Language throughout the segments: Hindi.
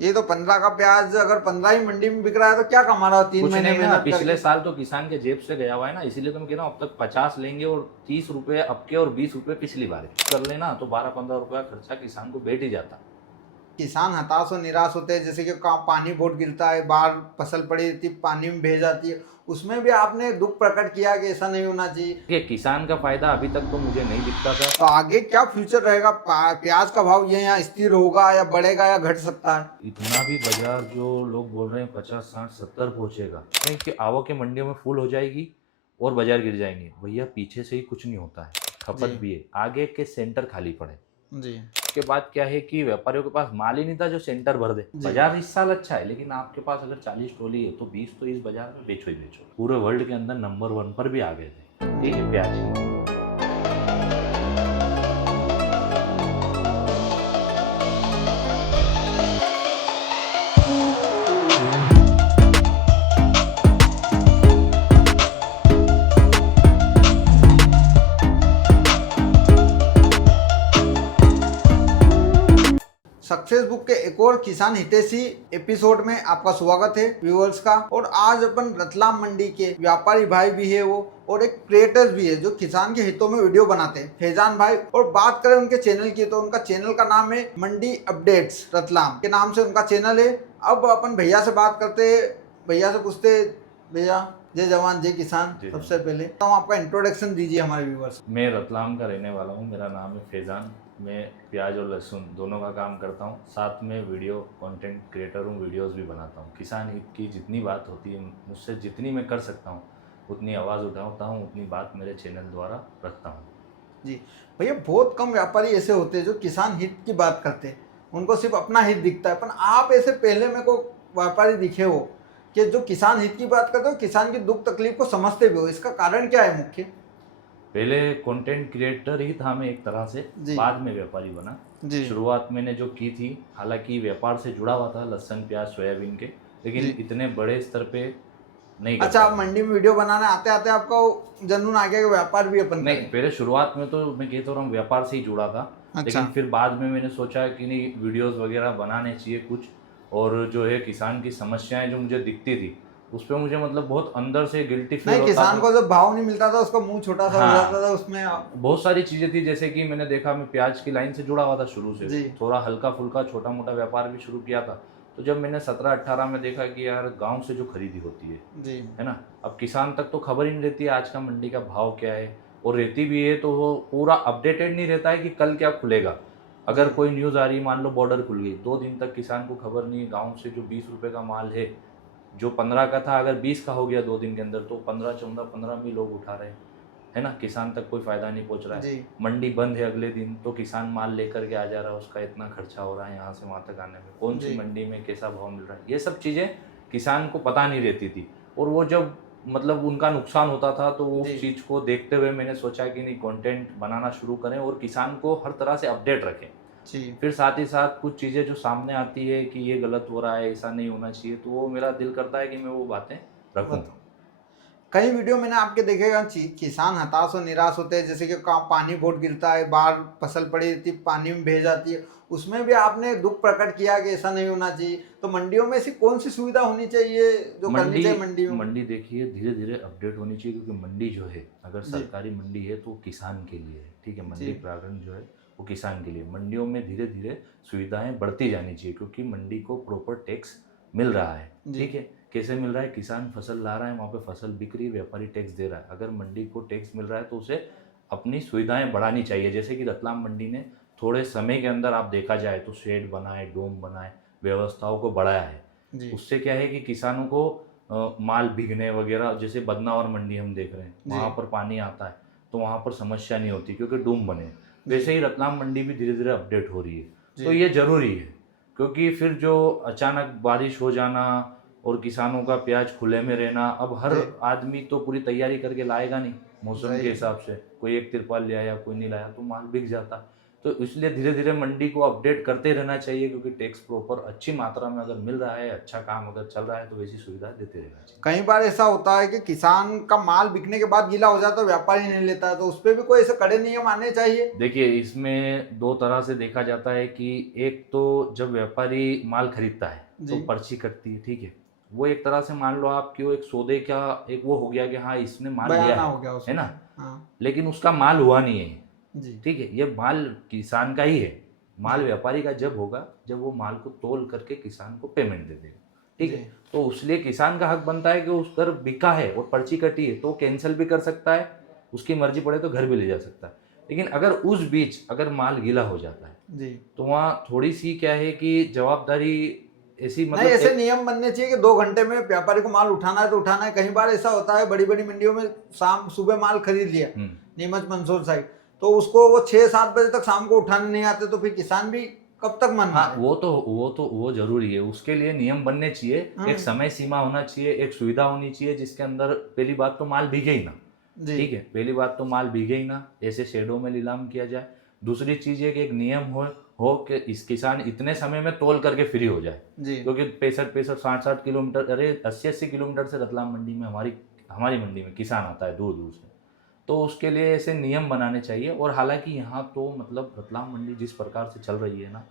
ये तो 15 का प्याज अगर 15 ही मंडी में बिक रहा है तो क्या कमा रहा हो 3 कुछ महीने नहीं ना, मेहनत पिछले करके। साल तो किसान के जेब से गया हुआ है ना, इसीलिए तो मैं कह रहा हूँ अब तक 50 लेंगे और 30 रुपए अब के और 20 रुपए पिछली बार के कर लेना तो 12-15 रुपया खर्चा किसान को बैठ ही जाता। किसान हताश और निराश होते हैं, जैसे कि पानी बहुत गिरता है, बाहर फसल पड़ी रहती है, पानी में भेज जाती है, उसमें भी आपने दुख प्रकट किया कि ऐसा नहीं होना चाहिए। देखिए किसान का फायदा अभी तक तो मुझे नहीं दिखता था। तो आगे क्या फ्यूचर रहेगा, प्याज का भाव ये यहाँ स्थिर होगा या बढ़ेगा या घट सकता है? इतना भी बाजार जो लोग बोल रहे हैं 50, 60, 70 पहुंचेगा, क्योंकि आवक मंडियों में फुल हो जाएगी और बाजार गिर जाएंगे, भैया पीछे से ही कुछ नहीं होता है, खपत भी है, आगे के सेंटर खाली पड़े। जी उसके बाद क्या है कि व्यापारियों के पास माल ही नहीं था जो सेंटर भर दे। बाजार इस साल अच्छा है, लेकिन आपके पास अगर 40 ट्रॉली है तो 20 तो इस बाजार में बेचो ही बेचो। पूरे वर्ल्ड के अंदर नंबर 1 पर भी आ गए थे, ये है प्याज की। सक्सेस बुक के एक और किसान हितैषी एपिसोड में आपका स्वागत है व्यूअर्स का। और आज अपन रतलाम मंडी के व्यापारी भाई भी है वो, और एक क्रिएटर भी है जो किसान के हितों में वीडियो बनाते हैं, फैजान भाई। और बात करें उनके चैनल की तो उनका चैनल का नाम है मंडी अपडेट्स रतलाम के नाम से उनका चैनल है। अब अपन भैया से बात करते हैं, भैया से पूछते, भैया जय जवान जय किसान। सबसे पहले तो आपका इंट्रोडक्शन दीजिए हमारे व्यूअर्स। मैं रतलाम का रहने वाला हूँ, मेरा नाम है फैजान। मैं प्याज और लहसुन दोनों का काम करता हूँ, साथ में वीडियो कंटेंट क्रिएटर हूँ, वीडियोस भी बनाता हूँ। किसान हित की जितनी बात होती है, मुझसे जितनी मैं कर सकता हूँ उतनी आवाज़ उठाता हूँ, उतनी बात मेरे चैनल द्वारा रखता हूँ। जी भैया, बहुत कम व्यापारी ऐसे होते हैं जो किसान हित की बात करते हैं, उनको सिर्फ अपना हित दिखता है। पर आप ऐसे पहले मेरे को व्यापारी दिखे हो कि जो किसान हित की बात करते हो, किसान की दुख तकलीफ को समझते भी हो, इसका कारण क्या है मुख्य? पहले कंटेंट क्रिएटर ही था मैं एक तरह से, बाद में व्यापारी बना। शुरुआत मैंने जो की थी, हालांकि व्यापार से जुड़ा हुआ था लहसुन प्याज सोयाबीन के, लेकिन इतने बड़े स्तर पे नहीं। अच्छा, आप मंडी में वीडियो बनाने आते आते आपका जुनून आ गया कि व्यापार भी अपन नहीं, करें? पहले शुरुआत में तो मैं कहता हूँ व्यापार से ही जुड़ा था। लेकिन फिर बाद में मैंने सोचा कि नहीं, वीडियोस वगैरह बनाने चाहिए कुछ, और जो है किसान की समस्याएं जो मुझे दिखती थी उस पर मुझे मतलब बहुत अंदर से गिल्टी फील होता था। किसान को जब भाव नहीं मिलता था उसका मुंह छोटा सा हो जाता था, उसमें बहुत सारी चीजें थी। जैसे कि मैंने देखा, मैं प्याज की लाइन से जुड़ा हुआ था शुरू से, थोड़ा हल्का फुल्का छोटा मोटा व्यापार भी शुरू किया था। तो जब मैंने 17-18 में देखा कि यार गांव से जो खरीदी होती है ना, अब किसान तक तो खबर ही नहीं रहती है आज का मंडी का भाव क्या है, और रहती भी है तो वो पूरा अपडेटेड नहीं रहता है कि कल क्या खुलेगा। अगर कोई न्यूज़ आ रही, मान लो बॉर्डर खुल गई, 2 दिन तक किसान को खबर नहीं है। गाँव से जो 20 रुपये का माल है, जो 15 का था, अगर 20 का हो गया 2 दिन के अंदर, तो 15, 14, 15 में लोग उठा रहे हैं, है ना। किसान तक कोई फायदा नहीं पहुंच रहा है। मंडी बंद है अगले दिन, तो किसान माल लेकर के आ जा रहा है, उसका इतना खर्चा हो रहा है यहाँ से वहाँ तक आने में, कौन सी मंडी में कैसा भाव मिल रहा है, ये सब चीज़ें किसान को पता नहीं रहती थी। और वो जब मतलब उनका नुकसान होता था, तो वो उस चीज़ को देखते हुए मैंने सोचा कि नहीं, कंटेंट बनाना शुरू करें और किसान को हर तरह से अपडेट रखें। फिर साथ ही साथ कुछ चीज़ें जो सामने आती है कि ये गलत हो रहा है, ऐसा नहीं होना चाहिए, तो वो मेरा दिल करता है कि मैं वो बातें रखूँ। कई वीडियो मैंने आपके देखेगा, किसान हताश और निराश होते हैं, जैसे कि पानी बहुत गिरता है, बाहर फसल पड़ी रहती, पानी में भेज जाती है, उसमें भी आपने दुख प्रकट किया कि ऐसा नहीं होना चाहिए। तो मंडियों में ऐसी कौन सी सुविधा होनी चाहिए जो करनी चाहिए मंडी में? मंडी देखिए धीरे धीरे अपडेट होनी चाहिए, क्योंकि मंडी जो है, अगर सरकारी मंडी है तो किसान के लिए है, ठीक है। मंडी प्रांगण जो है वो किसान के लिए। मंडियों में धीरे धीरे सुविधाएं बढ़ती जानी चाहिए, क्योंकि मंडी को प्रॉपर टैक्स मिल रहा है, ठीक है। कैसे मिल रहा है? किसान फसल ला रहा है, वहाँ पे फसल बिक रही है, व्यापारी टैक्स दे रहा है। अगर मंडी को टैक्स मिल रहा है तो उसे अपनी सुविधाएं बढ़ानी चाहिए। जैसे कि रतलाम मंडी ने थोड़े समय के अंदर आप देखा जाए तो शेड बनाए, डोम बनाए, व्यवस्थाओं को बढ़ाया है। उससे क्या है कि किसानों को माल बिकने वगैरह, जैसे बदनावर मंडी हम देख रहे हैं, वहाँ पर पानी आता है तो वहाँ पर समस्या नहीं होती क्योंकि डूम बने। वैसे ही रतलाम मंडी भी धीरे धीरे अपडेट हो रही है। तो ये जरूरी है, क्योंकि फिर जो अचानक बारिश हो जाना और किसानों का प्याज खुले में रहना, अब हर आदमी तो पूरी तैयारी करके लाएगा नहीं मौसम के हिसाब से। कोई एक तिरपाल ले आया, कोई नहीं लाया, तो माल बिक जाता। तो इसलिए धीरे धीरे मंडी को अपडेट करते रहना चाहिए, क्योंकि टैक्स प्रॉपर अच्छी मात्रा में अगर मिल रहा है, अच्छा काम अगर चल रहा है, तो वैसी सुविधा देते रहना चाहिए। कई बार ऐसा होता है कि किसान का माल बिकने के बाद गीला हो जाता है, व्यापारी नहीं लेता है, तो उस पर भी कोई ऐसे कड़े नियम आने चाहिए। देखिए, इसमें दो तरह से देखा जाता है कि एक तो जब व्यापारी माल खरीदता है तो पर्ची कटती है, ठीक है, वो एक तरह से मान लो आप कि वो एक सौदे का एक वो हो गया कि हाँ इसने माल लिया है ना, लेकिन उसका माल हुआ नहीं है जी, ठीक है, ये माल किसान का ही है। माल व्यापारी का जब होगा जब वो माल को तोल करके किसान को पेमेंट दे देगा, ठीक है, तो उसलिए किसान का हक बनता है कि उस घर बिका है और पर्ची कटी है तो कैंसिल भी कर सकता है, उसकी मर्जी पड़े तो घर भी ले जा सकता है। लेकिन अगर उस बीच अगर माल गीला हो जाता है जी, तो वहाँ थोड़ी सी क्या है कि जवाबदारी ऐसी मतलब नहीं, ऐसे नियम बनने चाहिए कि 2 घंटे में व्यापारी को माल उठाना है तो उठाना है। कई बार ऐसा होता है बड़ी बड़ी मंडियों में सुबह माल खरीद लिया नीमच मंदसौर साइड, तो उसको वो 6-7 बजे तक शाम को उठाने नहीं आते, तो फिर किसान भी कब तक मन हाँ, वो जरूरी है, उसके लिए नियम बनने चाहिए, एक समय सीमा होना चाहिए, एक सुविधा होनी चाहिए जिसके अंदर पहली बात तो माल भीगे ही ना, ठीक है, पहली बात तो माल भीगे ही ना, ऐसे शेडों में नीलाम किया जाए। दूसरी चीज है कि एक नियम हो कि इस किसान इतने समय में तोल करके फ्री हो जाए, क्योंकि 65-60 किलोमीटर, अरे 80 किलोमीटर से रतलाम मंडी में हमारी मंडी में किसान आता है दूर दूर से, तो उसके लिए ऐसे नियम बनाने चाहिए। और हालांकि यहाँ तो मतलब रतलाम मंडी जिस प्रकार से चल रही है ना,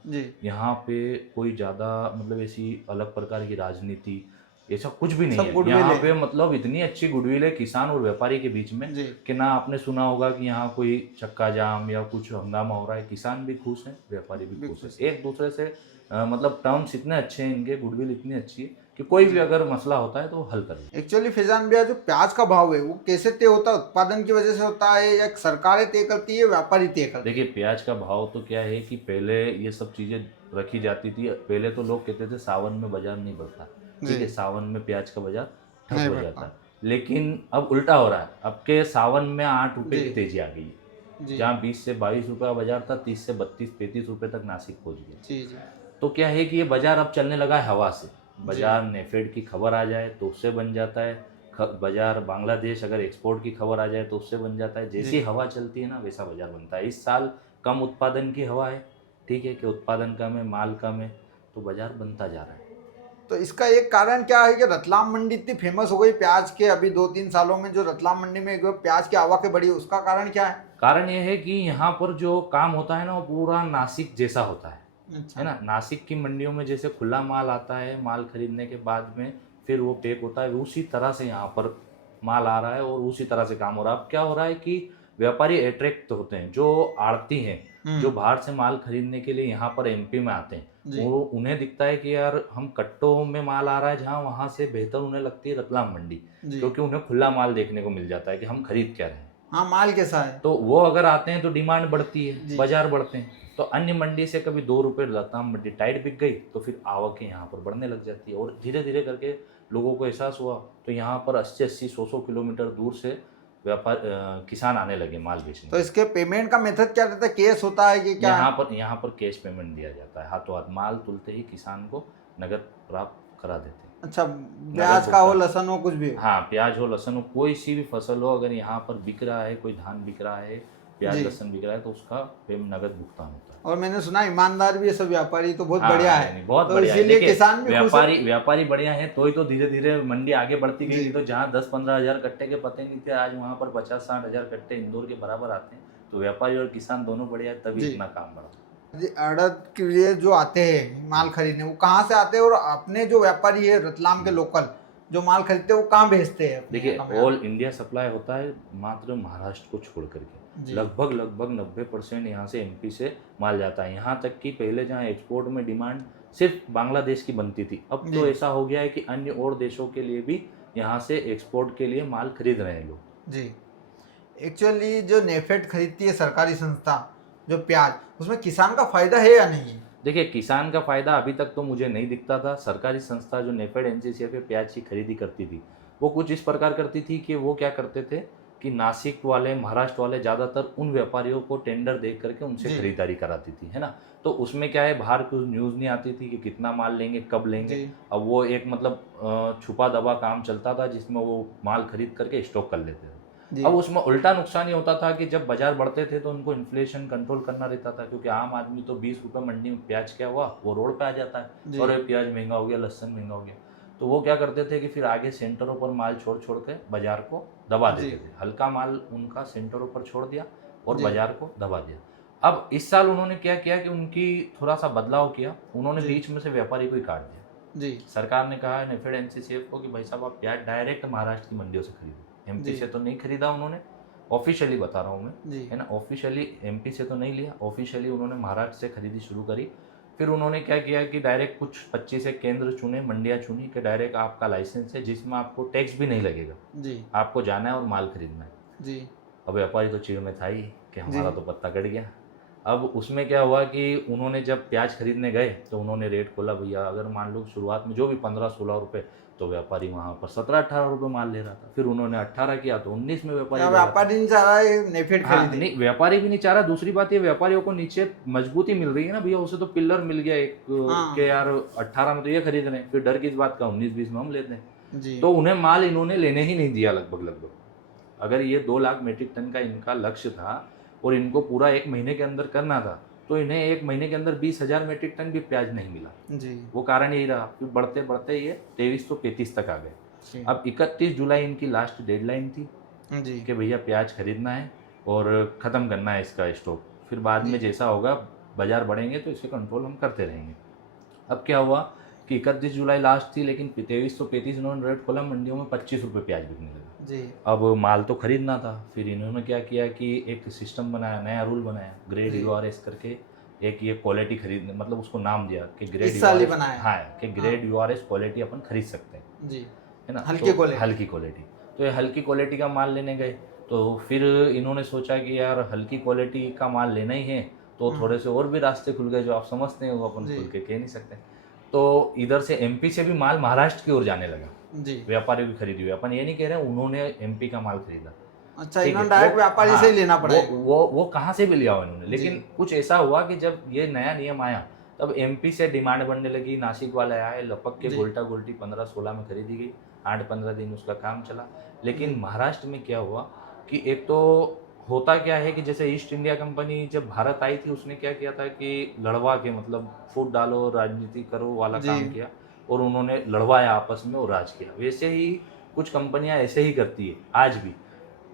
यहाँ पे कोई ज़्यादा मतलब ऐसी अलग प्रकार की राजनीति ऐसा कुछ भी नहीं है। यहाँ पे मतलब इतनी अच्छी गुडविल है किसान और व्यापारी के बीच में कि ना आपने सुना होगा कि यहाँ कोई चक्का जाम या कुछ हंगामा हो रहा है। किसान भी खुश है, व्यापारी भी खुश है, एक दूसरे से मतलब टर्म्स इतने अच्छे हैं इनके, गुडविल इतनी अच्छी है कि कोई भी अगर मसला होता है तो हल कर ले। एक्चुअली फैजान भैया, जो प्याज का भाव है वो कैसे तय होता है? उत्पादन की वजह से होता है या सरकारें तय करती है, व्यापारी तय करते हैं? देखिए, प्याज का भाव तो क्या है कि पहले ये सब चीजें रखी जाती थी। पहले तो लोग कहते थे सावन में बाजार नहीं बढ़ता, ठीक है, सावन में प्याज का बाजार ठप हो जाता है, लेकिन अब उल्टा हो रहा है। अब के सावन में 8 रुपए की तेजी आ गई है, जहाँ 20 से 22 रुपए का बाजार था, 30 से 32-33 रुपए तक नासिक पहुंच गया। तो क्या है कि ये बाजार अब चलने लगा है हवा से। बाजार नेफेड की खबर आ जाए तो उससे बन जाता है, बाजार बांग्लादेश अगर एक्सपोर्ट की खबर आ जाए तो उससे बन जाता है। जैसी हवा चलती है ना वैसा बाजार बनता है। इस साल कम उत्पादन की हवा है, ठीक है, कि उत्पादन कम है, माल कम है, तो बाजार बनता जा रहा है। तो इसका एक कारण क्या है कि रतलाम मंडी इतनी फेमस हो गई प्याज के? अभी 2-3 सालों में जो रतलाम मंडी में प्याज की आवक बढ़ी, उसका कारण क्या है? कारण ये है कि यहाँ पर जो काम होता है ना वो पूरा नासिक जैसा होता है, अच्छा। है ना। नासिक की मंडियों में जैसे खुला माल आता है, माल खरीदने के बाद में फिर वो पैक होता है, उसी तरह से यहाँ पर माल आ रहा है और उसी तरह से काम हो रहा है। अब क्या हो रहा है कि व्यापारी अट्रैक्ट होते हैं, जो आड़ती हैं, जो बाहर से माल खरीदने के लिए यहाँ पर एमपी में आते हैं, वो उन्हें दिखता है कि यार हम कट्टों में माल आ रहा है, जहाँ वहाँ से बेहतर उन्हें लगती है रतलाम मंडी, क्योंकि उन्हें खुला माल देखने को मिल जाता है कि हम खरीद क्या रहे हैं, हाँ माल कैसा है। तो वो अगर आते हैं तो डिमांड बढ़ती है, बाजार बढ़ते हैं। तो अन्य मंडी से कभी 2 रुपये रतलाम मंडी टाइट बिक गई तो फिर आवकें यहाँ पर बढ़ने लग जाती है, और धीरे धीरे करके लोगों को एहसास हुआ तो यहाँ पर 80-80, 100-100 किलोमीटर दूर से व्यापार किसान आने लगे माल बेचने। तो इसके पेमेंट का मेथड क्या रहता है? कैश होता है कि क्या? यहाँ पर कैश पेमेंट दिया जाता है, हाथों हाथ माल तुलते ही किसान को नगद प्राप्त करा देते हैं। अच्छा, प्याज का हो, लहसुन हो, कुछ भी? हाँ, प्याज हो, लहसुन हो, कोई सी भी फसल हो, अगर यहाँ पर बिक रहा है, कोई धान बिक रहा है, प्याज लहसुन बिक रहा है, तो उसका नगद भुगतान होता है। और मैंने सुना ईमानदार भी है सब व्यापारी, तो बहुत बढ़िया है, बहुत तो बढ़िया इसीलिए किसान भी व्यापारी बढ़िया है, तो ही तो धीरे धीरे मंडी आगे बढ़ती गई। तो जहाँ 10-15 हजार कट्टे के पते नहीं थे, आज वहाँ पर 50-60 हजार कट्टे इंदौर के बराबर आते हैं। तो व्यापारी और किसान दोनों बढ़िया है, तभी इतना काम बढ़ा। अड़द के लिए जो आते हैं माल खरीदने, वो कहाँ से आते हैं? और अपने जो व्यापारी है रतलाम के लोकल जो माल खरीदते हैं वो कहाँ भेजते हैं? देखिए, ऑल इंडिया सप्लाई होता है, मात्र महाराष्ट्र को छोड़ करके लगभग 90% यहाँ से एमपी से माल जाता है। यहाँ तक कि पहले जहाँ एक्सपोर्ट में डिमांड सिर्फ बांग्लादेश की बनती थी, अब तो ऐसा हो गया है कि अन्य और देशों के लिए भी यहाँ से एक्सपोर्ट के लिए माल खरीद रहे हैं लोग। जी, एक्चुअली जो नेफेड खरीदती है सरकारी संस्था जो प्याज, उसमें किसान का फायदा है या नहीं है? देखिए, किसान का फायदा अभी तक तो मुझे नहीं दिखता था। सरकारी संस्था जो नेफेड एनसीसीएफ प्याज की खरीदी करती थी, वो कुछ इस प्रकार करती थी कि वो क्या करते थे कि नासिक वाले, महाराष्ट्र वाले ज़्यादातर उन व्यापारियों को टेंडर देख करके उनसे खरीदारी कराती थी, है ना। तो उसमें क्या है, बाहर कुछ न्यूज़ नहीं आती थी कि कितना माल लेंगे, कब लेंगे। अब वो एक मतलब छुपा दबा काम चलता था जिसमें वो माल खरीद करके स्टॉक कर लेते थे। अब उसमें उल्टा नुकसान ये होता था कि जब बाजार बढ़ते थे तो उनको इन्फ्लेशन कंट्रोल करना रहता था, क्योंकि आम आदमी तो 20 रुपये मंडी में प्याज क्या हुआ वो रोड पे आ जाता है और प्याज महंगा हो गया, लहसुन महंगा हो गया, तो वो क्या करते थे कि फिर आगे सेंटरों पर माल छोड़ छोड़ के बाजार को दबा देते थे। हल्का माल उनका सेंटरों पर छोड़ दिया और बाजार को दबा दिया। अब इस साल उन्होंने क्या किया कि उनकी थोड़ा सा बदलाव किया, उन्होंने बीच में से व्यापारी को ही काट दिया जी। सरकार ने कहा नेफेड एनसीसीएफ को कि भाई साहब आप प्याज डायरेक्ट महाराष्ट्र की मंडियों से खरीदो, एमपी से तो नहीं खरीदा उन्होंने, ऑफिशियली बता रहा हूँ मैं, है ना, ऑफिशियली एमपी से तो नहीं लिया, ऑफिशियली उन्होंने महाराष्ट्र से खरीदी शुरू करी। फिर उन्होंने क्या किया कि डायरेक्ट कुछ 25 एक केंद्र चुने, मंडियाँ चुनी कि डायरेक्ट आपका लाइसेंस है जिसमें आपको टैक्स भी नहीं लगेगा जी, आपको जाना है और माल खरीदना है जी। अब व्यापारी तो चिड़ में था ही कि हमारा तो पत्ता कट गया। अब उसमें क्या हुआ कि उन्होंने जब प्याज खरीदने गए तो उन्होंने रेट खोला, भैया अगर मान लो शुरुआत में जो भी 15-16 रुपए, तो व्यापारी वहाँ पर 17-18 रुपए माल ले रहा था। फिर उन्होंने 18 किया तो 19 में व्यापारी नहीं चाह रहा है नेफेड खरीदे। नहीं, व्यापारी भी नहीं चाह रहा। दूसरी बात ये व्यापारियों को नीचे मजबूती मिल रही है ना भैया, उसे तो पिलर मिल गया एक के यार 18 में तो ये खरीद रहे हैं, फिर डर की इस बात का 19-20 में हम लेते हैं, तो उन्हें माल इन्होंने लेने ही नहीं दिया लगभग। अगर ये 2 लाख मीट्रिक टन का इनका लक्ष्य था और इनको पूरा 1 महीने के अंदर करना था, तो इन्हें 1 महीने के अंदर 20,000 मीट्रिक टन भी प्याज नहीं मिला जी। वो कारण यही रहा, फिर बढ़ते बढ़ते ये 2335 तक आ गए। अब 31 जुलाई इनकी लास्ट डेडलाइन थी जी कि भैया प्याज खरीदना है और ख़त्म करना है इसका स्टॉक, फिर बाद में जैसा होगा बाजार बढ़ेंगे तो इसके कंट्रोल हम करते रहेंगे। अब क्या हुआ कि 31 जुलाई लास्ट थी, लेकिन 2335 इन्होंने रेट खोला, मंडियों में 25 रुपये प्याज बिकने लगा जी। अब माल तो खरीदना था, फिर इन्होंने क्या किया कि एक सिस्टम बनाया, नया रूल बनाया, ग्रेड यूआरएस करके एक ये क्वालिटी खरीदने, मतलब उसको नाम दिया कि ग्रेड यूआरएस, हाँ कि ग्रेड यूआरएस क्वालिटी अपन खरीद सकते हैं जी, है ना, हल्की क्वालिटी। तो ये हल्की क्वालिटी का माल लेने गए, तो फिर इन्होंने सोचा कि यार हल्की क्वालिटी का माल लेना ही है तो थोड़े से और भी रास्ते खुल गए जो आप समझते हैं वो अपन खुल के कह नहीं सकते। तो इधर से एमपी से भी माल महाराष्ट्र की ओर जाने लगा जी, व्यापारी की खरीदी हुई। अपन ये नहीं कह रहे हैं उन्होंने एमपी का माल खरीदा, अच्छा इन्होंने डायरेक्ट व्यापारी से ही लेना पड़ा, वो कहाँ से भी लिया उन्होंने। लेकिन कुछ ऐसा हुआ कि जब ये नया नियम आया तब एमपी से डिमांड बढ़ने लगी, नासिक वाले आए, लपक के गोल्टा गोल्टी 15-16 में खरीदी गई, 8-15 दिन उसका काम चला। लेकिन महाराष्ट्र में क्या हुआ कि एक तो होता क्या है कि जैसे ईस्ट इंडिया कंपनी जब भारत आई थी उसने क्या किया था कि लड़वा के, मतलब फूट डालो राजनीति करो वाला काम किया और उन्होंने लड़वाया आपस में और राज किया। वैसे ही कुछ कंपनियां ऐसे ही करती है आज भी।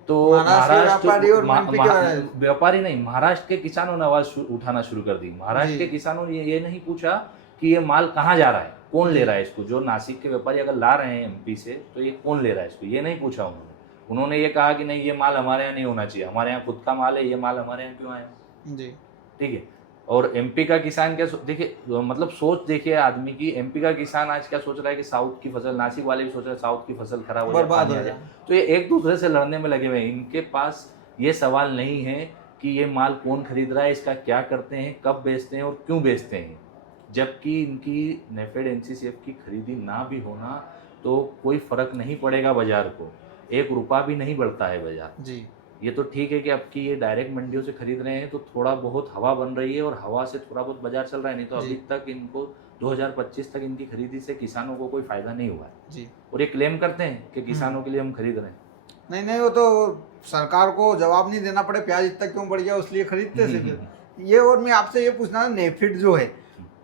तो महाराष्ट्र व्यापारी नहीं, महाराष्ट्र के किसानों ने आवाज उठाना शुरू कर दी। महाराष्ट्र के किसानों ने ये नहीं पूछा कि ये माल कहाँ जा रहा है, कौन ले रहा है इसको। जो नासिक के व्यापारी अगर ला रहे हैं एमपी से तो ये कौन ले रहा है इसको, ये नहीं पूछा उन्होंने ये कहा कि नहीं ये माल हमारे यहाँ नहीं होना चाहिए, हमारे यहाँ खुद का माल है, ये माल हमारे यहाँ क्यों आया जी, ठीक है। और एमपी का किसान क्या देखिए, मतलब सोच देखिए आदमी की, एमपी का किसान आज क्या सोच रहा है कि साउथ की फसल, नासिक वाले भी सोच रहे हैं साउथ की फसल खराब हो जाए, तो ये एक दूसरे से लड़ने में लगे हुए हैं। इनके पास ये सवाल नहीं है कि ये माल कौन खरीद रहा है, इसका क्या करते हैं, कब बेचते हैं और क्यों बेचते हैं। जबकि इनकी नेफेड एनसीसीएफ की खरीदी ना भी होना तो कोई फर्क नहीं पड़ेगा बाजार को, 1 रुपया भी नहीं बढ़ता है बाजार जी। ये तो ठीक है कि अब की ये डायरेक्ट मंडियों से खरीद रहे हैं तो थोड़ा बहुत हवा बन रही है और हवा से थोड़ा बहुत बाजार चल रहा है, नहीं तो अभी तक इनको 2025 तक इनकी खरीदी से किसानों को कोई फायदा नहीं हुआ है जी। और ये क्लेम करते हैं कि किसानों के लिए हम खरीद रहे हैं। नहीं, वो तो सरकार को जवाब नहीं देना पड़े प्याज इतना क्यों बढ़ गया, उसलिए खरीदते थे ये। और मैं आपसे ये पूछना, नेफेड जो है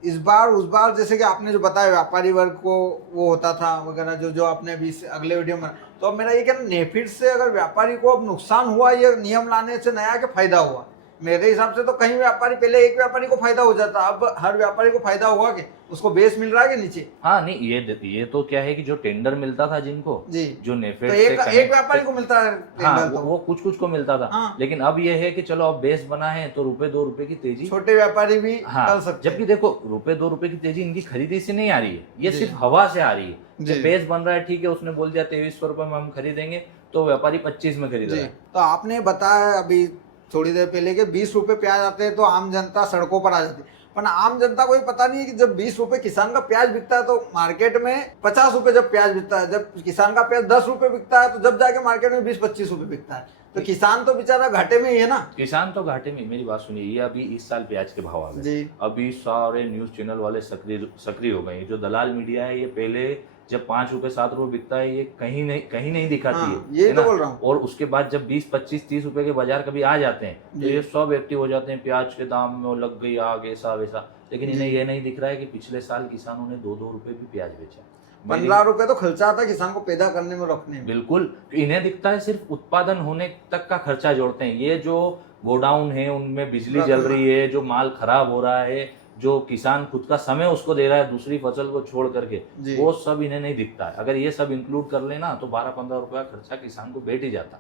इस बार उस बार जैसे कि आपने जो बताया व्यापारी वर्ग को वो होता था वगैरह, जो आपने अभी अगले वीडियो में, तो अब मेरा ये कहना नेफेड से अगर व्यापारी को अब नुकसान हुआ ये नियम लाने से नया के फायदा हुआ? मेरे हिसाब से तो कहीं व्यापारी, पहले एक व्यापारी को फायदा हो जाता, अब हर व्यापारी को फायदा हुआ कि उसको बेस मिल रहा है कि नीचे? हाँ नहीं, ये तो क्या है कि जो टेंडर मिलता था जिनको जी, जो नेफेड तो एक व्यापारी को मिलता है हाँ, वो कुछ को मिलता था हाँ। लेकिन अब ये है कि चलो अब बेस बना है तो ₹1-2 की तेजी छोटे व्यापारी भी कर सकते। जबकि देखो ₹1-2 की तेजी इनकी खरीदी से नहीं आ रही है, ये सिर्फ हवा से आ रही है। बेस बन रहा है, ठीक है, उसने बोल दिया 2300 रुपए में हम खरीदेंगे तो व्यापारी 25 में खरीद रहा है। तो आपने बताया अभी थोड़ी देर पहले के 20 रुपए प्याज आते हैं तो आम जनता सड़कों पर आ जाती है, पर आम जनता को ये पता नहीं है कि जब 20 रुपए किसान का प्याज बिकता है तो मार्केट में 50 रुपए जब प्याज बिकता है, जब किसान का प्याज 10 रुपए बिकता है तो जब जाके मार्केट में 20-25 रुपए बिकता है। तो किसान तो बेचारा घाटे में ही है ना। किसान तो घाटे में। मेरी बात सुनिए, ये अभी इस साल प्याज के भाव आ गए, जी। अभी सारे न्यूज चैनल वाले सक्रिय हो गए हैं। जो दलाल मीडिया है, ये पहले जब 5 रुपए 7 रुपए बिकता है, ये कहीं नहीं दिखाती हाँ, है, यही तो बोल रहा हूँ। और उसके बाद जब 20 25 30 रुपए के बाजार कभी आ जाते हैं, तो ये सब एक्टिव हो जाते हैं, प्याज के दाम में लग गई आग, ऐसा वैसा। लेकिन इन्हें ये नहीं दिख रहा है कि पिछले साल किसानों ने 2-2 रुपए भी प्याज बेचा। 15 रुपए तो खर्चा आता है किसान को पैदा करने में, रखने में। बिल्कुल, इन्हें दिखता है सिर्फ उत्पादन होने तक का खर्चा जोड़ते हैं। ये जो गोडाउन है, उनमें बिजली जल रही है, जो माल खराब हो रहा है, जो किसान खुद का समय उसको दे रहा है दूसरी फसल को छोड़ करके, वो सब इन्हें नहीं दिखता है। अगर ये सब इंक्लूड कर लेना तो 12-15 रुपया खर्चा किसान को बैठ ही जाता।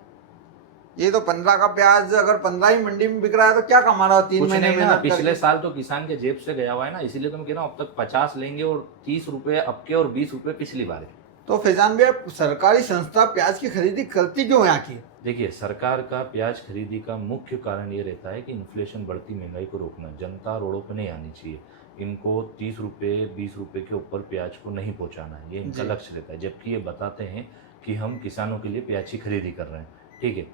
ये तो 15 का प्याज अगर 15 ही मंडी में बिक रहा है तो क्या कमा रहा है 3 महीने में? पिछले साल तो किसान के जेब से गया हुआ है ना, इसीलिए तो मैं कह रहा हूँ अब तक 50 लेंगे और 30 रुपए अब के और 20 रुपए पिछली बार। तो फैजान भैया, सरकारी संस्था प्याज की खरीदी करती क्यों है आखिर? देखिए, सरकार का प्याज खरीदी का मुख्य कारण ये रहता है कि इन्फ्लेशन, बढ़ती महंगाई को रोकना। जनता रोडों पर नहीं आनी चाहिए, इनको 30 रुपये 20 रुपये के ऊपर प्याज को नहीं पहुंचाना है, ये इनका लक्ष्य रहता है। जबकि ये बताते हैं कि हम किसानों के लिए प्याज की खरीदी कर रहे हैं, ठीक है,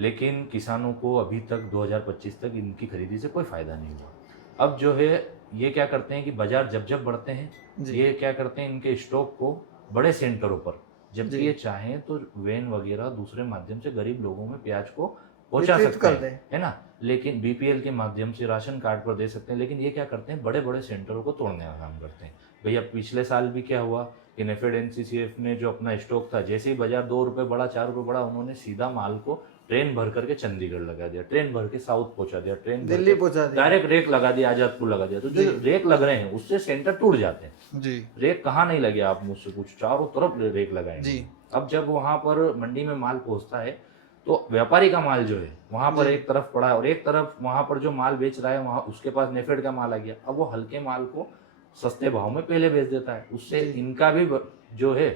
लेकिन किसानों को अभी तक 2025 तक इनकी खरीदी से कोई फ़ायदा नहीं हुआ। अब जो है ये क्या करते हैं कि बाजार जब बढ़ते हैं, ये क्या करते हैं, इनके स्टॉक को बड़े सेंटरों पर, जबकि ये चाहें तो वैन वगैरह दूसरे माध्यम से गरीब लोगों में प्याज को पहुंचा सकते हैं, है ना, लेकिन बीपीएल के माध्यम से राशन कार्ड पर दे सकते हैं। लेकिन ये क्या करते हैं, बड़े बड़े सेंटरों को तोड़ने का काम करते हैं। भैया, पिछले साल भी क्या हुआ कि नेफेड एनसीसीएफ ने जो अपना स्टॉक था, जैसे ही बाजार 2 रुपये बढ़ा, 4 रुपये बढ़ा, उन्होंने सीधा माल को ट्रेन भर करके चंडीगढ़ लगा दिया, ट्रेन भर के साउथ पहुंचा दिया, ट्रेन दिल्ली पहुंचा दिया, डायरेक्ट रेक लगा दिया, आजादपुर लगा दिया। तो जो रेक लग रहे हैं उससे सेंटर टूट जाते हैं जी। रेक कहाँ नहीं लगे, आप मुझसे पूछ, चारों तरफ रेक लगाए जी। अब जब वहां पर मंडी में माल पहुंचता है तो व्यापारी का माल जो है वहां पर एक तरफ पड़ा है, और एक तरफ वहां पर जो माल बेच रहा है वहां उसके पास नेफेड का माल आ गया। अब वो हल्के माल को सस्ते भाव में पहले बेच देता है, उससे इनका भी जो है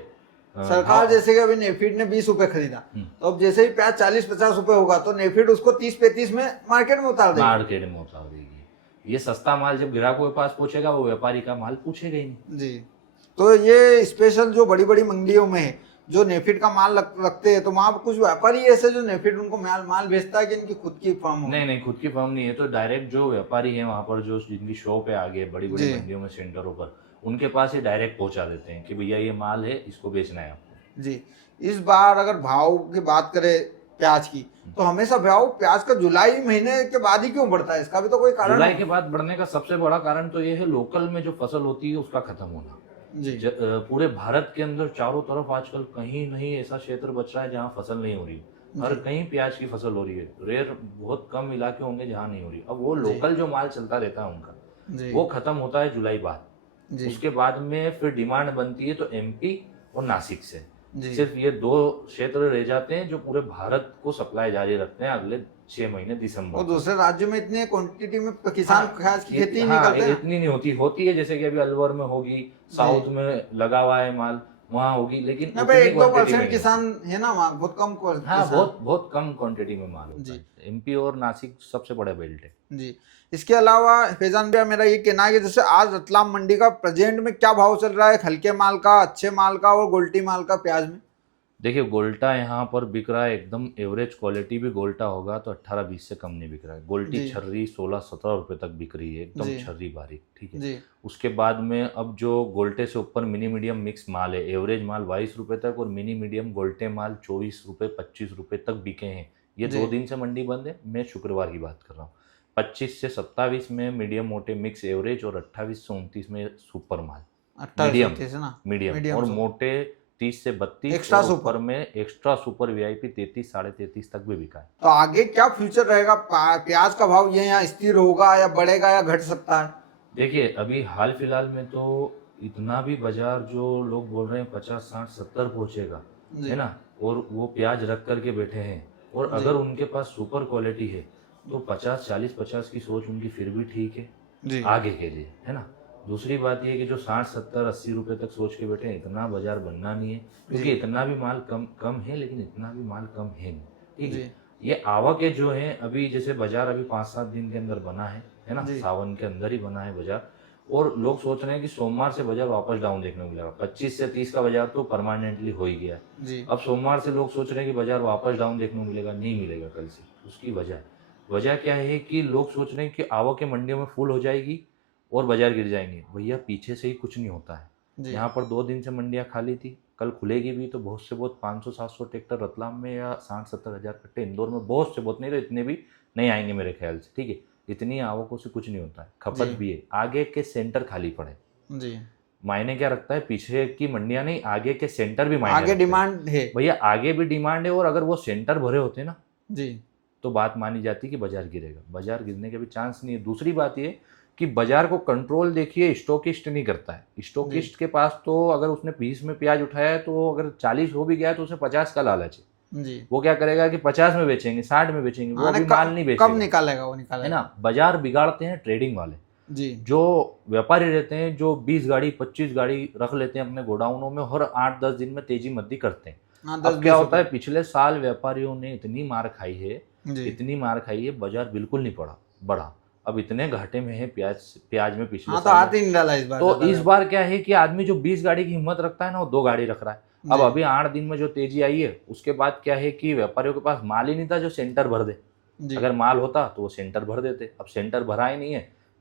सरकार, जैसे कि अभी नेफीड ने 20 रुपए खरीदा, तो अब जैसे ही प्याज 40-50 रुपए होगा तो नेफीड उसको 30-35 में मार्केट में उतार देगी। ये सस्ता माल जब ग्राहकों के पास पहुंचेगा, वो व्यापारी का माल पूछेगा ही नहीं जी। तो ये स्पेशल जो बड़ी बड़ी मंडियों में है, जो नेफीड का माल रखते हैं, तो वहाँ कुछ व्यापारी ऐसे जो नेफीड उनको माल बेचता है कि इनकी खुद की फर्म? नहीं, खुद की फर्म नहीं है। तो डायरेक्ट जो व्यापारी है वहाँ पर, जो जिनकी शॉप है आगे बड़ी बड़ी मंडियों में, सेंटरों पर, उनके पास ही डायरेक्ट पहुंचा देते हैं कि भैया ये माल है, इसको बेचना है आपको जी। इस बार अगर भाव की बात करें प्याज की, तो हमेशा भाव प्याज का जुलाई महीने के बाद ही क्यों बढ़ता है? इसका भी तो कोई कारण? जुलाई के बाद बढ़ने का सबसे बड़ा कारण तो ये है लोकल में जो फसल होती है उसका खत्म होना जी। पूरे भारत के अंदर चारों तरफ आजकल कहीं नहीं ऐसा क्षेत्र बच रहा है जहाँ फसल नहीं हो रही, हर कहीं प्याज की फसल हो रही है। रेयर बहुत कम इलाके होंगे जहाँ नहीं हो रही। अब वो लोकल जो माल चलता रहता है उनका, वो खत्म होता है जुलाई बाद। उसके बाद में फिर डिमांड बनती है तो एमपी और नासिक से, सिर्फ ये 2 क्षेत्र रह जाते हैं जो पूरे भारत को सप्लाई जारी रखते हैं अगले 6 महीने दिसंबर। और दूसरे राज्यों में इतने क्वांटिटी में किसान प्याज की खेती नहीं करते, इतनी नहीं होती है जैसे कि अभी अलवर में होगी, साउथ में लगा हुआ है माल, वहाँ होगी, लेकिन 1-2% किसान है ना वहाँ, बहुत कम। हाँ, बहुत कम क्वांटिटी में माल होता है। एमपी और नासिक सबसे बड़ा बेल्ट है जी। इसके अलावा फैजान भैया, मेरा ये कहना है कि जैसे आज रतलाम मंडी का प्रेजेंट में क्या भाव चल रहा है, हल्के माल का, अच्छे माल का और गोल्टी माल का प्याज में? देखिए, गोल्टा यहाँ पर बिक रहा है एकदम एवरेज क्वालिटी भी गोल्टा होगा तो 18-20 से कम नहीं बिक रहा है। गोल्टी छर्री 16-17 रुपए तक बिक रही है, एकदम छर्री बारीक, ठीक है। उसके बाद में अब जो गोल्टे से ऊपर मिनी मीडियम मिक्स माल है, एवरेज माल 22 रुपए तक, और मिनी मीडियम गोल्टे माल 24 रुपए 25 रुपए तक बिके हैं। ये 2 दिन से मंडी बंद है, मैं शुक्रवार की बात कर रहा हूँ। 25 से 27 में मीडियम मोटे मिक्स एवरेज, और 28 से 29 में सुपर माल मीडियम, और मोटे 30 से 32, एक्स्ट्रा सुपर में एक्स्ट्रा सुपर वीआईपी 33 33.5 तक भी बिका है। तो आगे क्या फ्यूचर रहेगा? प्याज का भाव ये यहाँ स्थिर होगा या बढ़ेगा या घट सकता है? देखिए, अभी हाल फिलहाल में तो इतना भी बाजार जो लोग बोल रहे हैं 50 60 70 पहुंचेगा, है ना, और वो प्याज रख करके बैठे हैं, और अगर उनके पास सुपर क्वालिटी है तो 50 40 50 की सोच उनकी फिर भी ठीक है आगे के लिए, है ना। दूसरी बात ये कि जो 60 70 80 रुपए तक सोच के बैठे हैं, इतना बाजार बनना नहीं है, क्योंकि इतना भी माल कम है, लेकिन इतना भी माल कम है नहीं, ठीक है। ये आवक जो है अभी, जैसे बाजार अभी 5-7 दिन के अंदर बना है ना, सावन के अंदर ही बना है बाजार, और लोग सोच रहे हैं कि सोमवार से बाजार वापस डाउन देखने को मिलेगा। 25 से 30 का बाजार तो परमानेंटली हो ही गया जी। अब सोमवार से लोग सोच रहे हैं कि बाजार वापस डाउन देखने को मिलेगा, नहीं मिलेगा कल से। उसकी वजह क्या है कि लोग सोच रहे हैं कि आवकें मंडियों में फुल हो जाएगी और बाजार गिर जाएंगे। भैया पीछे से ही कुछ नहीं होता है। यहाँ पर 2 दिन से मंडियाँ खाली थी, कल खुलेगी भी तो बहुत से बहुत 500-700 ट्रैक्टर रतलाम में या 60-70 हज़ार कट्टे इंदौर में, बहुत से बहुत नहीं तो इतने भी नहीं आएंगे मेरे ख्याल से। ठीक है, इतनी आवकों से कुछ नहीं होता है, खपत भी है। आगे के सेंटर खाली पड़े जी। मायने क्या रखता है, पीछे की मंडियां नहीं, आगे के सेंटर भी मायने आगे डिमांड है भैया, आगे भी डिमांड है। और अगर वो सेंटर भरे होते ना जी, तो बात मानी जाती कि बाजार गिरेगा। बाजार गिरने के भी चांस नहीं है। दूसरी बात ये कि बाजार को कंट्रोल देखिए स्टॉकिस्ट नहीं करता है। स्टॉकिस्ट के पास तो अगर उसने 20 में प्याज उठाया है तो अगर 40 हो भी गया है तो उसे 50 का लालच है जी। वो क्या करेगा कि 50 में बेचेंगे, 60 में बेचेंगे, वो अभी माल नहीं बेचेगा। कब निकालेगा वो निकालेगा, है ना। बाजार बिगाड़ते हैं ट्रेडिंग वाले जी। जो व्यापारी रहते हैं, जो 20 गाड़ी 25 गाड़ी रख लेते हैं अपने गोडाउनों में और 8-10 दिन में तेजी मद्दी करते हैं। अब क्या होता है, पिछले साल व्यापारियों ने इतनी मार खाई है, इतनी मार खाई है, बाजार बिल्कुल नहीं बढ़ा। अब इतने घाटे में है प्याज में पिछले तो हाथ ही नहीं डाला इस बार। तो इस बार क्या है कि आदमी जो 20 गाड़ी की हिम्मत रखता है ना वो 2 गाड़ी रख रहा है। अब अभी 8 दिन में जो तेजी आई है उसके बाद क्या है कि व्यापारियों के पास माल ही नहीं था जो सेंटर भर दे। अगर माल होता तो वो सेंटर भर देते। अब सेंटर भरा ही नहीं है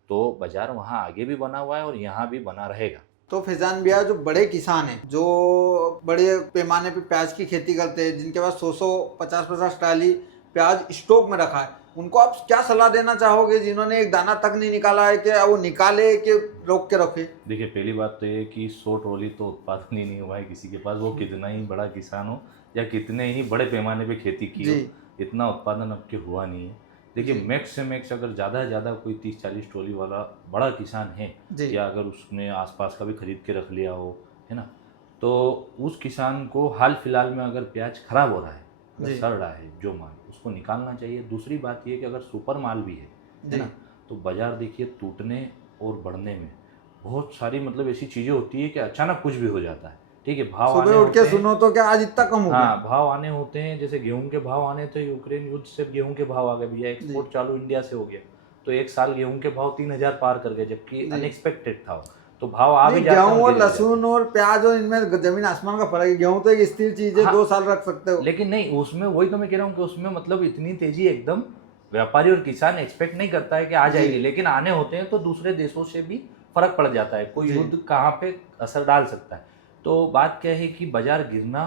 तो बाजार वहाँ आगे भी बना हुआ है और यहाँ भी बना रहेगा। तो फैजान भैया, जो बड़े किसान हैं जो बड़े पैमाने पे प्याज की खेती करते हैं, जिनके पास 100 50 ट्राली प्याज स्टॉक में रखा है, उनको आप क्या सलाह देना चाहोगे जिन्होंने एक दाना तक नहीं निकाला है, कि वो निकाले कि रोक के रखे? देखिए, पहली बात तो ये कि 100 ट्रॉली तो उत्पादन ही नहीं हुआ है किसी के पास, वो कितना ही बड़ा किसान हो या कितने ही बड़े पैमाने पे खेती की हो, इतना उत्पादन अब के हुआ नहीं है। देखिए, मैक्स से मैक्स अगर ज़्यादा से ज़्यादा कोई 30-40 ट्रॉली वाला बड़ा किसान है या अगर उसने आसपास का भी खरीद के रख लिया हो, है ना, तो उस किसान को हाल फिलहाल में अगर प्याज खराब हो रहा है, अगर सड़ रहा है जो माल, उसको निकालना चाहिए। दूसरी बात ये कि अगर सुपर माल भी है ना, तो बाजार देखिए टूटने और बढ़ने में बहुत सारी मतलब ऐसी चीज़ें होती है कि अचानक कुछ भी हो जाता है। ठीक है, भाव सुबह उठ के सुनो तो क्या आज इतना कम हो गया। हाँ, भाव आने होते हैं, जैसे गेहूं के भाव आने थे, यूक्रेन युद्ध से गेहूं के भाव आ गए भैया, एक्सपोर्ट चालू इंडिया से हो गया, तो एक साल गेहूं के भाव 3000 पार कर गए, जबकि अनएक्सपेक्टेड था, तो भाव आ भी जाता है। गेहूं और लहसुन और प्याज और इनमें जमीन आसमान का फर्क है। गेहूं तो एक स्थिर चीज है, 2 साल रख सकते हो, लेकिन नहीं, उसमें वही तो मैं कह रहा हूँ कि उसमें मतलब इतनी तेजी एकदम व्यापारी और किसान एक्सपेक्ट नहीं करता है कि आ जाएगी, लेकिन आने होते हैं तो दूसरे देशों से भी फर्क पड़ जाता है। कोई युद्ध कहाँ पे असर डाल सकता है। तो बात क्या है कि बाजार गिरना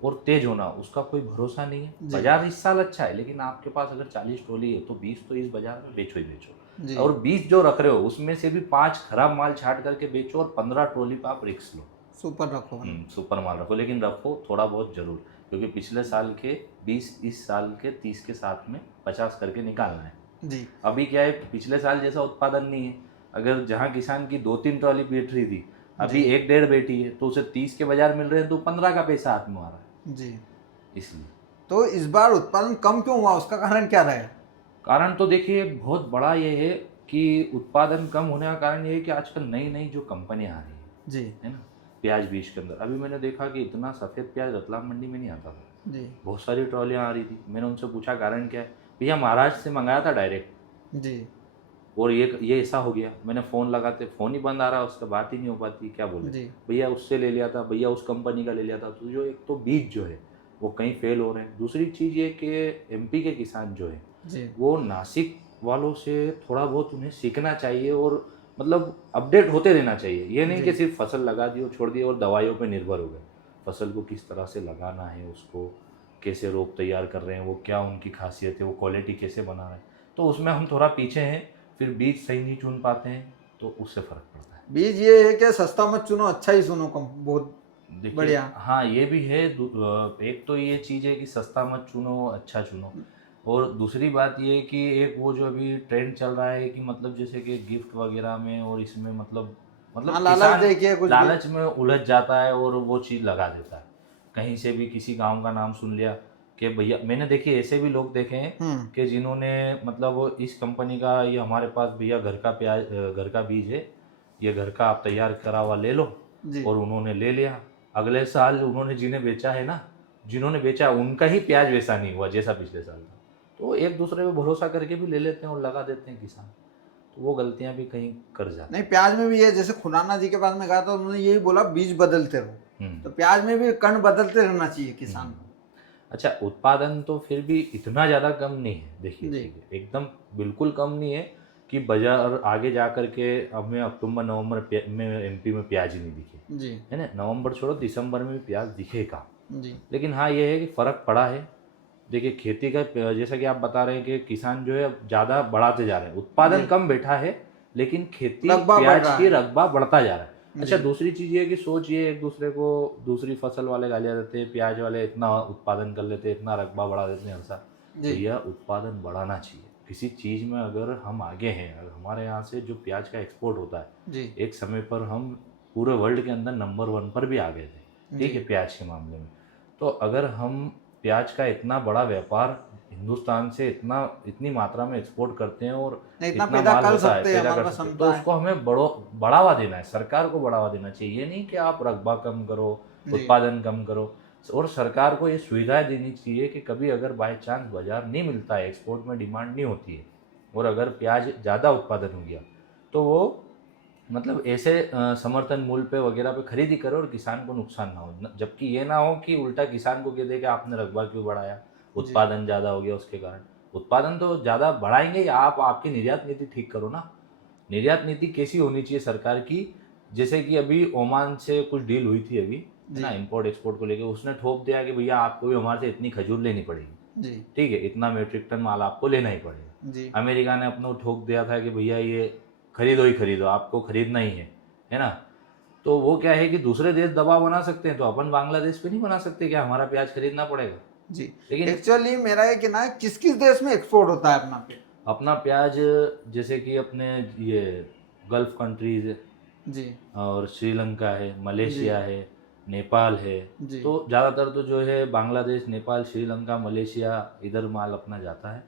और तेज होना उसका कोई भरोसा नहीं है। बाजार इस साल अच्छा है, लेकिन आपके पास अगर 40 ट्रॉली है तो 20 तो इस बाजार में बेचो ही बेचो, और 20 जो रख रहे हो उसमें से भी 5 खराब माल छाट करके बेचो और 15 ट्रॉली पे आप रिक्स लो, सुपर रखो। सुपर माल रखो, लेकिन रखो थोड़ा बहुत जरूर, क्योंकि पिछले साल के 20 इस साल के 30 के साथ में 50 करके निकालना है जी। अभी क्या है, पिछले साल जैसा उत्पादन नहीं है। अगर जहाँ किसान की 2-3 ट्रॉली बेच रही थी, अभी 1-1.5 बेटी है, तो उसे 30 के बाजार मिल रहे हैं तो 15 का पैसा हाथ में आ रहा है जी। इसलिए तो इस बार उत्पादन कम क्यों हुआ, उसका कारण क्या रहा? कारण तो देखिए बहुत बड़ा ये है कि उत्पादन कम होने का कारण ये है कि आजकल नई नई जो कंपनियां आ रही है जी, है ना, प्याज बीज के अंदर। अभी मैंने देखा कि इतना सफ़ेद प्याज रतलाम मंडी में नहीं आता था जी, बहुत सारी ट्रॉलियाँ आ रही थी। मैंने उनसे पूछा कारण क्या है, भैया महाराष्ट्र से मंगाया था डायरेक्ट जी, और ये ऐसा हो गया। मैंने फ़ोन लगाते फ़ोन ही बंद आ रहा है, उसका बात ही नहीं हो पाती, क्या बोले, भैया उससे ले लिया था, भैया उस कंपनी का ले लिया था। तो जो एक तो बीज जो है वो कहीं फेल हो रहे हैं। दूसरी चीज़ ये कि एमपी के किसान जो है वो नासिक वालों से थोड़ा बहुत उन्हें सीखना चाहिए और मतलब अपडेट होते रहना चाहिए। ये नहीं कि सिर्फ फसल लगा दी और छोड़ दी और दवाइयों पे निर्भर हो गए। फसल को किस तरह से लगाना है, उसको कैसे रोप तैयार कर रहे हैं, वो क्या उनकी खासियत है, वो क्वालिटी कैसे बना रहे हैं, तो उसमें हम थोड़ा पीछे हैं। फिर बीज सही नहीं चुन पाते हैं तो उससे फ़र्क पड़ता है। बीज ये है कि सस्ता मत चुनो, अच्छा ही चुनो, कम बहुत बढ़िया। हाँ, ये भी है। एक तो ये चीज़ है कि सस्ता मत चुनो, अच्छा चुनो। और दूसरी बात ये कि एक वो जो अभी ट्रेंड चल रहा है कि मतलब जैसे कि गिफ्ट वगैरह में और इसमें मतलब लालच में उलझ जाता है और वो चीज़ लगा देता है। कहीं से भी किसी गांव का नाम सुन लिया कि भैया, मैंने देखिए ऐसे भी लोग देखे हैं कि जिन्होंने मतलब इस कंपनी का, ये हमारे पास भैया घर का प्याज, घर का बीज है, ये घर का आप तैयार करा हुआ ले लो, और उन्होंने ले लिया। अगले साल उन्होंने जिन्हें बेचा है ना, जिन्होंने बेचा उनका ही प्याज वैसा नहीं हुआ जैसा पिछले साल था। तो एक दूसरे पे भरोसा करके भी ले लेते हैं और लगा देते हैं किसान। तो वो गलतियां भी कहीं कर जाते नहीं, प्याज में भी है, जैसे खुराना जी के पास में गया था, उन्होंने यही बोला बीज बदलते रहो। तो प्याज में भी कण बदलते रहना चाहिए किसान को। अच्छा, उत्पादन तो फिर भी इतना ज़्यादा कम नहीं है, देखिए जी। ठीक है, एकदम बिल्कुल कम नहीं है कि बाजार आगे जा कर के हमें अक्टूबर नवंबर में एमपी में प्याज ही नहीं दिखे, जी है ना। नवंबर छोड़ो, दिसंबर में भी प्याज दिखेगा। जी लेकिन हाँ, ये है कि फ़र्क पड़ा है। देखिए खेती का जैसा कि आप बता रहे हैं कि किसान जो है अब ज़्यादा बढ़ाते जा रहे हैं, उत्पादन जी। कम बैठा है लेकिन खेती रकबा बढ़ प्याज रहा की है। रकबा बढ़ता जा रहा है। अच्छा, जी दूसरी चीज़ ये है कि सोच ये एक दूसरे को, दूसरी फसल वाले गालियाँ देते हैं, प्याज वाले इतना उत्पादन कर लेते हैं, इतना रकबा बढ़ा देते हैं हर साल। जी भैया उत्पादन बढ़ाना चाहिए किसी चीज़ में। अगर हम आगे हैं, अगर हमारे यहाँ से जो प्याज का एक्सपोर्ट होता है, जी एक समय पर हम पूरे वर्ल्ड के अंदर नंबर 1 पर भी आ गए थे, ठीक जी है, प्याज के मामले में। तो अगर हम प्याज का इतना बड़ा व्यापार हिंदुस्तान से इतनी मात्रा में एक्सपोर्ट करते हैं और नहीं, इतना इतना पैदा माल कर होता है, सकते हैं, पैदा हमारे कर पास सकते हैं, तो क्षमता है। उसको हमें बढ़ावा देना है, सरकार को बढ़ावा देना चाहिए। ये नहीं कि आप रकबा कम करो, जी उत्पादन कम करो। और सरकार को ये सुविधाएं देनी चाहिए कि कभी अगर बाय चांस बाजार नहीं मिलता है, एक्सपोर्ट में डिमांड नहीं होती है, और अगर प्याज ज़्यादा उत्पादन हो गया, तो वो मतलब ऐसे समर्थन मूल्य पे वगैरह पे खरीदी करो और किसान को नुकसान ना हो। जबकि ये ना हो कि उल्टा किसान को कह दे कि आपने रकबा क्यों बढ़ाया, जी उत्पादन ज़्यादा हो गया उसके कारण। उत्पादन तो ज़्यादा बढ़ाएंगे या आप आपकी निर्यात नीति ठीक करो ना। निर्यात नीति कैसी होनी चाहिए सरकार की, जैसे कि अभी ओमान से कुछ डील हुई थी अभी, है ना, जी इम्पोर्ट एक्सपोर्ट को लेकर। उसने ठोक दिया कि भैया आपको भी हमारे से इतनी खजूर लेनी पड़ेगी, जी ठीक है, इतना मीट्रिक टन माल आपको लेना ही पड़ेगा। जी अमेरिका ने अपना ठोक दिया था कि भैया ये खरीदो ही खरीदो, आपको खरीदना ही है ना। तो वो क्या है कि दूसरे देश दबाव बना सकते हैं, तो अपन बांग्लादेश पे नहीं बना सकते क्या हमारा प्याज खरीदना पड़ेगा। जी लेकिन एक्चुअली मेरा ये कहना है, किस किस देश में एक्सपोर्ट होता है अपना पे? अपना प्याज जैसे कि अपने ये गल्फ कंट्रीज जी और श्रीलंका है, जी मलेशिया है, नेपाल है। जी तो ज़्यादातर तो जो है बांग्लादेश, नेपाल, श्रीलंका, मलेशिया, इधर माल अपना जाता है।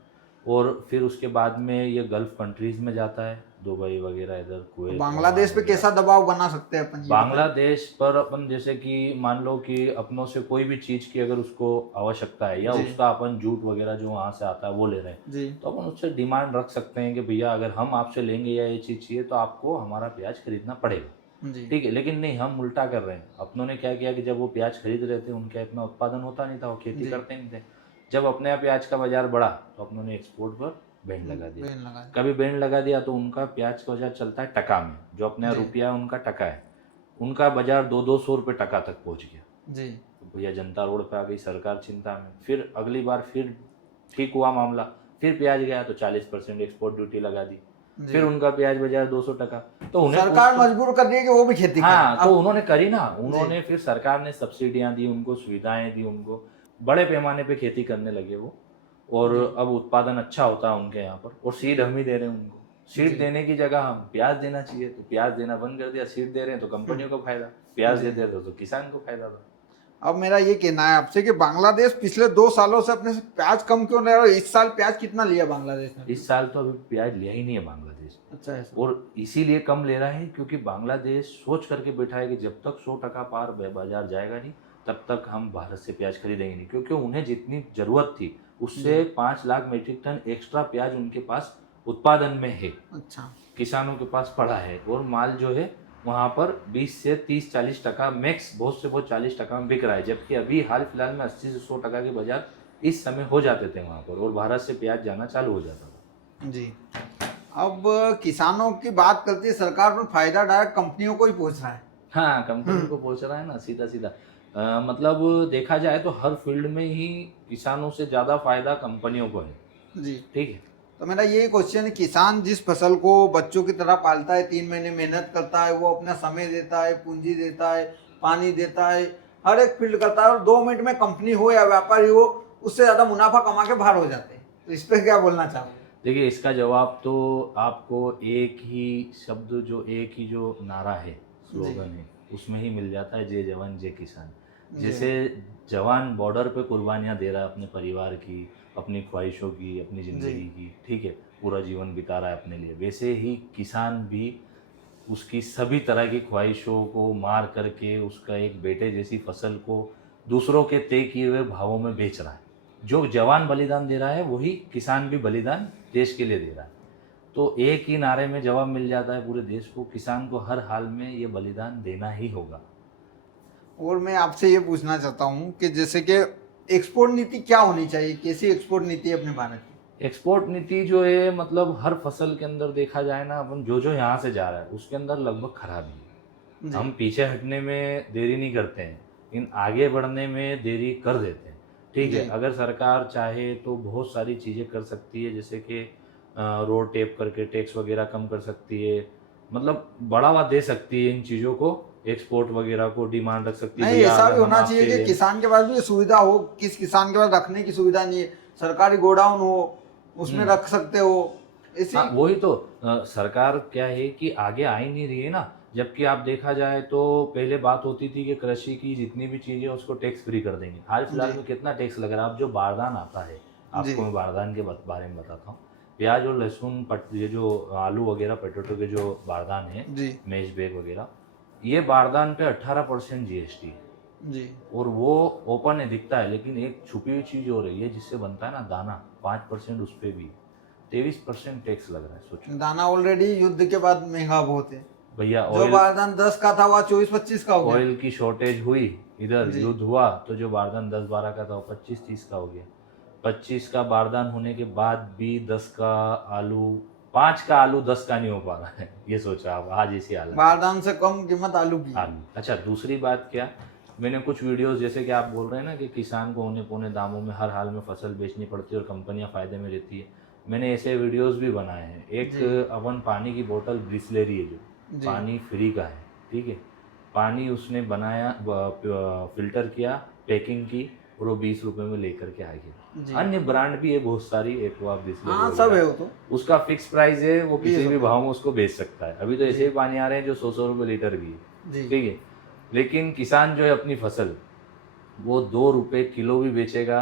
और फिर उसके बाद में ये गल्फ कंट्रीज़ में जाता है, दुबई वगैरह, इधर तो कुवैत, बांग्लादेश ओमान पे वगैरह। कैसा दबाव बना सकते हैं अपन, ये बताइए। बांग्लादेश पर अपन जैसे कि मान लो कि अपनों से कोई भी चीज़ की अगर उसको आवश्यकता है, या जी उसका अपन जूट वगैरह जो वहाँ से आता है वो ले रहे हैं, जी तो अपन उससे डिमांड रख सकते हैं कि भैया अगर हम आपसे लेंगे या ये चीज़ चाहिए तो आपको हमारा प्याज खरीदना पड़ेगा, जी ठीक है। लेकिन नहीं, हम उल्टा कर रहे हैं। अपनों ने क्या किया कि जब वो प्याज खरीद रहे थे, उनका इतना उत्पादन होता नहीं था, वो खेती जी करते नहीं थे। जब अपने यहाँ प्याज का बाजार बढ़ा तो अपनों ने एक्सपोर्ट पर बैंड लगा दिया। बैन लगा है। कभी बैंड लगा दिया तो उनका प्याज का बाजार चलता है टका में, जो अपने यहाँ जी रुपया है उनका टका है, उनका बाजार 200-200 रुपये टका तक पहुंच गया। जी तो भैया जनता रोड पे आ गई, सरकार चिंता में। फिर अगली बार फिर ठीक हुआ मामला, फिर प्याज गया तो 40% एक्सपोर्ट ड्यूटी लगा दी, जी फिर उनका प्याज बाजार 200 टका। तो उन्हें सरकार कुछ तो, मजबूर कर रही है कि वो भी खेती हाँ, करें। तो अब उन्होंने करी ना, उन्होंने फिर सरकार ने सब्सिडियां दी, उनको सुविधाएं दी, उनको बड़े पैमाने पे खेती करने लगे वो। और जी अब उत्पादन अच्छा होता है उनके यहाँ पर, और सीड हम ही दे रहे हैं उनको। सीड जी देने की जगह हम प्याज देना चाहिए, तो प्याज देना बंद कर दिया। सीड दे रहे हैं तो कंपनियों को फायदा, प्याज जी। देते हैं तो किसान को फायदा था। अब मेरा ये कहना है आपसे कि बांग्लादेश पिछले 2 सालों से अपने से प्याज कम क्यों ले रहा है? इस साल प्याज कितना लिया बांग्लादेश ने? इस साल तो अभी प्याज लिया ही नहीं है बांग्लादेश, अच्छा है सर। और इसीलिए कम ले रहा है क्योंकि बांग्लादेश सोच करके बैठा है कि जब तक 100 टका पार बाजार जाएगा नहीं, तब तक हम भारत से प्याज खरीदेंगे नहीं। क्योंकि उन्हें जितनी जरूरत थी उससे 5 लाख मीट्रिक टन एक्स्ट्रा प्याज उनके पास उत्पादन में है, अच्छा किसानों के पास पड़ा है। और माल जो है वहाँ पर 20 से 30-40 टका मैक्स, बहुत से बहुत 40 टका में बिक रहा है। जबकि अभी हाल फिलहाल में 80 से 100 टका के बाजार इस समय हो जाते थे वहाँ पर, और भारत से प्याज जाना चालू हो जाता था। जी। अब किसानों की बात करती है सरकार, पर फायदा डायरेक्ट कंपनियों को ही पहुंच रहा है। हाँ, कंपनी को पहुंच रहा है ना, सीधा सीधा। मतलब देखा जाए तो हर फील्ड में ही किसानों से ज़्यादा फायदा कंपनियों को है, जी। ठीक है। तो मेरा यही क्वेश्चन है, किसान जिस फसल को बच्चों की तरह पालता है, 3 महीने मेहनत करता है, वो अपना समय देता है, पूंजी देता है, पानी देता है, हर एक फील्ड करता है, और 2 मिनट में कंपनी हो या व्यापारी हो उससे ज्यादा मुनाफा कमा के बाहर हो जाते हैं। तो इस पे क्या बोलना चाहोगे? देखिए, इसका जवाब तो आपको एक ही शब्द, जो एक ही जो नारा है, स्लोगन है, उसमें ही मिल जाता है, जय जवान जय किसान। जैसे जवान बॉर्डर पे कुर्बानियाँ दे रहा है अपने परिवार की, अपनी ख्वाहिशों की, अपनी ज़िंदगी की, ठीक है, पूरा जीवन बिता रहा है अपने लिए, वैसे ही किसान भी उसकी सभी तरह की ख्वाहिशों को मार करके उसका एक बेटे जैसी फसल को दूसरों के तय किए हुए भावों में बेच रहा है। जो जवान बलिदान दे रहा है वही किसान भी बलिदान देश के लिए दे रहा है। तो एक ही नारे में जवाब मिल जाता है पूरे देश को, किसान को हर हाल में ये बलिदान देना ही होगा। और मैं आपसे ये पूछना चाहता हूँ कि जैसे कि एक्सपोर्ट नीति क्या होनी चाहिए, कैसी एक्सपोर्ट नीति है अपने भारत की? एक्सपोर्ट नीति जो है मतलब हर फसल के अंदर देखा जाए ना, अपन जो जो यहाँ से जा रहा है उसके अंदर लगभग खराबी है। हम पीछे हटने में देरी नहीं करते हैं, इन आगे बढ़ने में देरी कर देते हैं। ठीक है, अगर सरकार चाहे तो बहुत सारी चीज़ें कर सकती है, जैसे कि रोड टेप करके टैक्स वगैरह कम कर सकती है, मतलब बढ़ावा दे सकती है इन चीज़ों को, एक्सपोर्ट वगैरह को डिमांड रख सकती है। नहीं, ऐसा भी होना चाहिए कि किसान के पास भी सुविधा हो। किस किसान के पास रखने की सुविधा नहीं है, सरकारी गोडाउन हो उसमें रख सकते हो। हाँ, वही तो सरकार क्या है कि आगे आ ही नहीं रही है ना। जबकि आप देखा जाए तो पहले बात होती थी कि कृषि की जितनी भी चीजें उसको टैक्स फ्री कर देंगे। हाल फिलहाल में कितना टैक्स लग रहा है। अब जो बारदान आता है, आपको मैं बारदान के बारे में बताता हूँ। प्याज और लहसुन, ये जो आलू वगैरह, पोटैटो के जो बारदान है, मेज बैग वगैरह, ये बारदान पे 18% GST है जी। और वो ओपन है, दिखता है, लेकिन एक छुपी हुई चीज हो रही है जिससे बनता है ना दाना, 5% उस पर भी 23% टैक्स लग रहा है। सोचो, दाना ऑलरेडी युद्ध के बाद महंगा बहुत है भैया। जो बारदान 10 का था वह 24-25 का हो गया। ऑयल की शॉर्टेज हुई, इधर युद्ध हुआ, तो जो बारदान 10-12 का था वो 25-30 का हो गया। 25 का बारदान होने के बाद भी 10 का आलू, 5 का आलू 10 का नहीं हो पा रहा है। ये सोचा आप, आज इसी हालत, बारदान से कम कीमत आलू की। अच्छा, दूसरी बात क्या, मैंने कुछ वीडियोस, जैसे कि आप बोल रहे हैं ना कि किसान को औने पौने दामों में हर हाल में फसल बेचनी पड़ती है और कंपनियां फायदे में रहती है, मैंने ऐसे वीडियोस भी बनाए हैं। एक अपन पानी की बोतल ब्रिसलेरी है, जो पानी फ्री का है, ठीक है, पानी उसने बनाया, फिल्टर किया, पैकिंग की, और वो 20 रुपए में लेकर के आ गया। अन्य ब्रांड भी है बहुत सारी, एक्वा, बिस्लेरी, सब है वो तो, उसका फिक्स प्राइस है, वो किसी भी भाव में उसको बेच सकता है। अभी तो ऐसे ही पानी आ रहे हैं जो 100 रुपए लीटर भी है, ठीक है। लेकिन किसान जो है अपनी फसल वो 2 रुपए किलो भी बेचेगा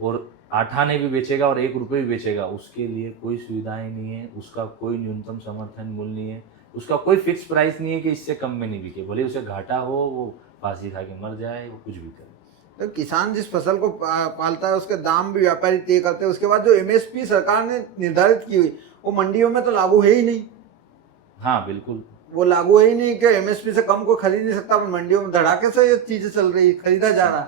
और 8 आने भी बेचेगा और 1 रुपए भी बेचेगा, उसके लिए कोई सुविधाएं नहीं है, उसका कोई न्यूनतम समर्थन मूल्य नहीं है, उसका कोई फिक्स प्राइस नहीं है कि इससे कम में नहीं बिके। भले उसे घाटा हो, वो फांसी खा के मर जाए, वो कुछ भी करे। तो किसान जिस फसल को पालता है उसके दाम भी व्यापारी तय करते हैं। उसके बाद जो MSP सरकार ने निर्धारित की हुई वो मंडियों में तो लागू है ही नहीं। हाँ बिल्कुल, वो लागू है ही नहीं कि MSP से कम कोई खरीद नहीं सकता। मंडियों में धड़ाके से ये चीजें चल रही, खरीदा जा रहा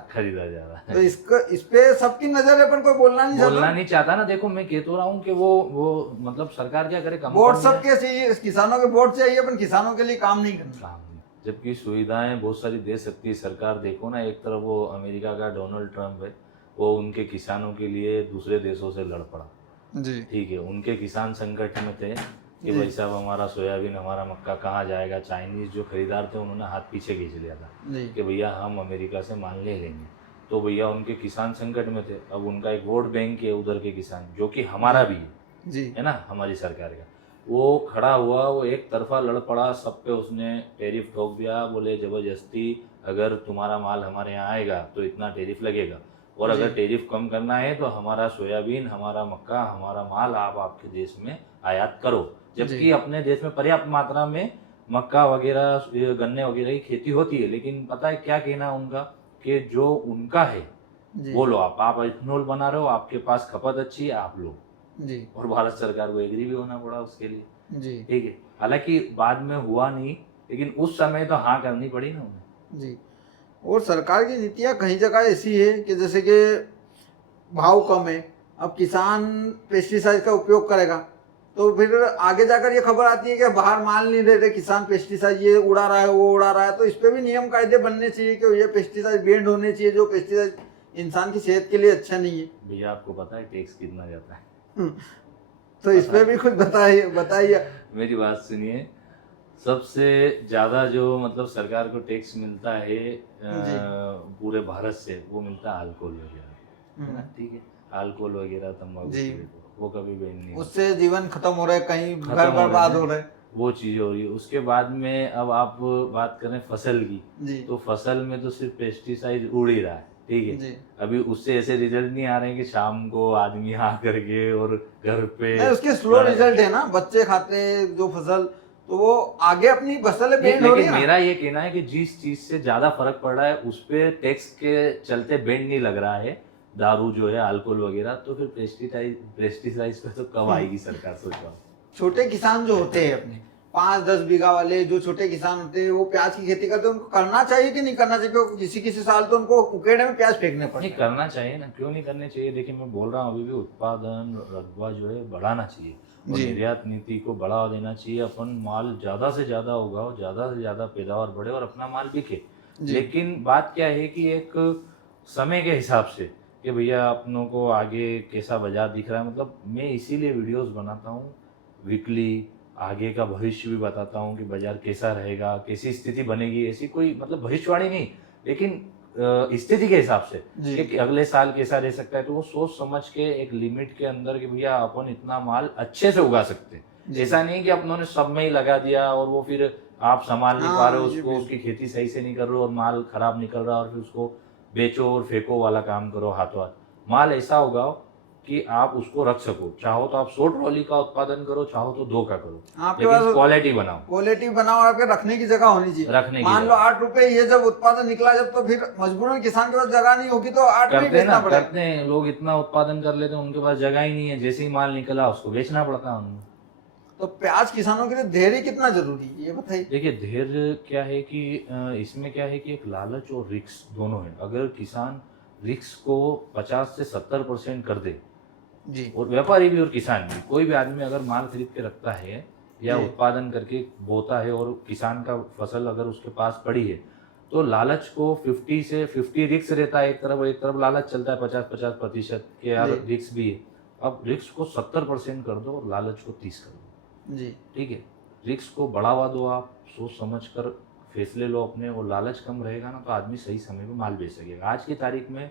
है। तो इस पे सबकी नजर है, पर कोई बोलना नहीं चाहता ना। देखो, मैं कह तो रहा हूँ कि वो मतलब सरकार क्या करे, वोट सबके चाहिए, किसानों के वोट चाहिए, पर किसानों के लिए काम नहीं करना। जबकि सुविधाएं बहुत सारी दे सकती है सरकार। देखो ना, एक तरफ वो अमेरिका का डोनाल्ड ट्रम्प है, वो उनके किसानों के लिए दूसरे देशों से लड़ पड़ा जी, ठीक है। उनके किसान संकट में थे कि भाई साहब हमारा सोयाबीन, हमारा मक्का कहाँ जाएगा। चाइनीज जो खरीदार थे उन्होंने हाथ पीछे खींच लिया था कि भैया हम अमेरिका से माल ले लेंगे। तो भैया उनके किसान संकट में थे। अब उनका एक वोट बैंक है उधर के किसान, जो कि हमारा भी है ना, हमारी सरकार का, वो खड़ा हुआ, वो एक तरफा लड़ पड़ा, सब पे उसने टैरिफ ठोक दिया। बोले जबरदस्ती अगर तुम्हारा माल हमारे यहाँ आएगा तो इतना टैरिफ लगेगा, और अगर टैरिफ कम करना है तो हमारा सोयाबीन, हमारा मक्का, हमारा माल आप आपके देश में आयात करो। जबकि अपने देश में पर्याप्त मात्रा में मक्का वगैरह, गन्ने वगैरह की खेती होती है। लेकिन पता है क्या कहना उनका, कि जो उनका है वो लो आप इथेनॉल बना रहे हो, आपके पास खपत अच्छी है, आप लो जी। और भारत सरकार को एग्री भी होना पड़ा उसके लिए जी, ठीक है। हालांकि बाद में हुआ नहीं, लेकिन उस समय तो हाँ करनी पड़ी ना उन्हें जी। और सरकार की नीतियाँ कई जगह ऐसी है कि जैसे कि भाव कम है, अब किसान पेस्टिसाइड का उपयोग करेगा तो फिर आगे जाकर ये खबर आती है कि बाहर माल नहीं दे रहे किसान, पेस्टिसाइड ये उड़ा रहा है, वो उड़ा रहा है। तो इस पे भी नियम कायदे बनने चाहिए कि ये पेस्टिसाइड बैंड होने चाहिए, जो पेस्टिसाइड इंसान की सेहत के लिए अच्छा नहीं है। भैया आपको पता है टैक्स कितना जाता है? तो इस पे भी कुछ बताइए। मेरी बात सुनिए, सबसे ज्यादा जो मतलब सरकार को टैक्स मिलता है पूरे भारत से, वो मिलता है अल्कोहल वगैरह, ठीक है। अल्कोहल वगैरह, तंबाकू, वो कभी बैन नहीं, उससे जीवन खत्म हो रहा है, कहीं घर बर्बाद हो रहा है, वो चीजें हो रही है। उसके बाद में अब आप बात करें फसल की, तो फसल में तो सिर्फ पेस्टिसाइड उड़ ही रहा है, ठीक है। अभी उससे ऐसे रिजल्ट नहीं आ रहे हैं कि शाम को आदमी आ करके और घर पे, उसके स्लो रिजल्ट है ना, बच्चे खाते हैं जो फसल, तो वो आगे अपनी फसल बैंड हो रही है। मेरा ये कहना है कि जिस चीज से ज्यादा फर्क पड़ रहा है उस पे टैक्स के चलते बैंड नहीं लग रहा है, दारू जो है, अल्कोहल वगैरह, तो फिर पेस्टिसाइड पे तो कब आएगी सरकार, सोचो। छोटे किसान जो होते हैं अपने 5-10 बीघा वाले जो छोटे किसान होते हैं वो प्याज की खेती करते हैं, उनको करना चाहिए कि नहीं करना चाहिए? क्योंकि किसी किसी साल तो उनको उकेड़े में प्याज फेंकने पड़ते नहीं, हैं। करना चाहिए ना, क्यों नहीं करने चाहिए। देखिए मैं बोल रहा हूँ अभी भी उत्पादन रकबा जो है बढ़ाना चाहिए और जी। निर्यात नीति को बढ़ावा देना चाहिए। अपन माल ज़्यादा से ज़्यादा उगाओ, ज़्यादा से ज़्यादा पैदावार बढ़े और अपना माल बिके। जी। लेकिन बात क्या है कि एक समय के हिसाब से कि भैया अपनों को आगे कैसा बाजार दिख रहा है, मतलब मैं इसीलिए वीडियोस बनाता हूँ वीकली, आगे का भविष्य भी बताता हूँ कि बाजार कैसा रहेगा, कैसी स्थिति बनेगी। ऐसी कोई मतलब भविष्यवाणी नहीं, लेकिन स्थिति के हिसाब से जी। कि अगले साल कैसा रह सकता है, तो वो सोच समझ के एक लिमिट के अंदर कि भैया अपन इतना माल अच्छे से उगा सकते हैं। ऐसा नहीं कि अपनों ने सब में ही लगा दिया और वो फिर आप संभाल नहीं पा रहे हो हाँ, ये उसको, भी। उसकी खेती सही से नहीं कर रहे हो और माल खराब निकल रहा है और फिर उसको बेचो और फेंको वाला काम करो हाथों हाथ। माल ऐसा उगाओ कि आप उसको रख सको, चाहो तो आप 100 ट्रॉली का उत्पादन करो, चाहो तो 2 का करो, आपके लेकिन पास क्वालिटी बनाओ। क्वालिटी बनाओ, आपके रखने की जगह होनी चाहिए। रखने की मान लो जगह 8 रुपए ये जब उत्पादन निकला जब, तो फिर मजबूरन किसान के पास जगह नहीं होगी तो 8 में ही करते हैं ना, बेचना पड़ेगा। करते हैं लोग, इतना उत्पादन कर लेते हैं, उनके पास जगह ही नहीं है, जैसे ही माल निकला उसको बेचना पड़ता है उनको। तो प्याज किसानों के लिए धैर्य कितना जरूरी है ये बताइए। देखिए धैर्य क्या है कि इसमें क्या है कि एक लालच और रिस्क दोनों है। अगर किसान रिस्क को 50 से 70% कर दे, जी। और व्यापारी भी और किसान भी, कोई भी आदमी अगर माल खरीद के रखता है या जी। उत्पादन करके बोता है और किसान का फसल अगर उसके पास पड़ी है, तो लालच को 50 से 50 रिस्क रहता है एक तरफ लालच चलता है 50-50% के यार जी। रिस्क भी है। अब रिस्क को 70% कर दो और लालच को 30 कर दो। जी। ठीक है, रिस्क को बढ़ावा दो, आप सोच समझ कर फैसले लो अपने, और लालच कम रहेगा ना तो आदमी सही समय पे माल बेच सकेगा। आज की तारीख में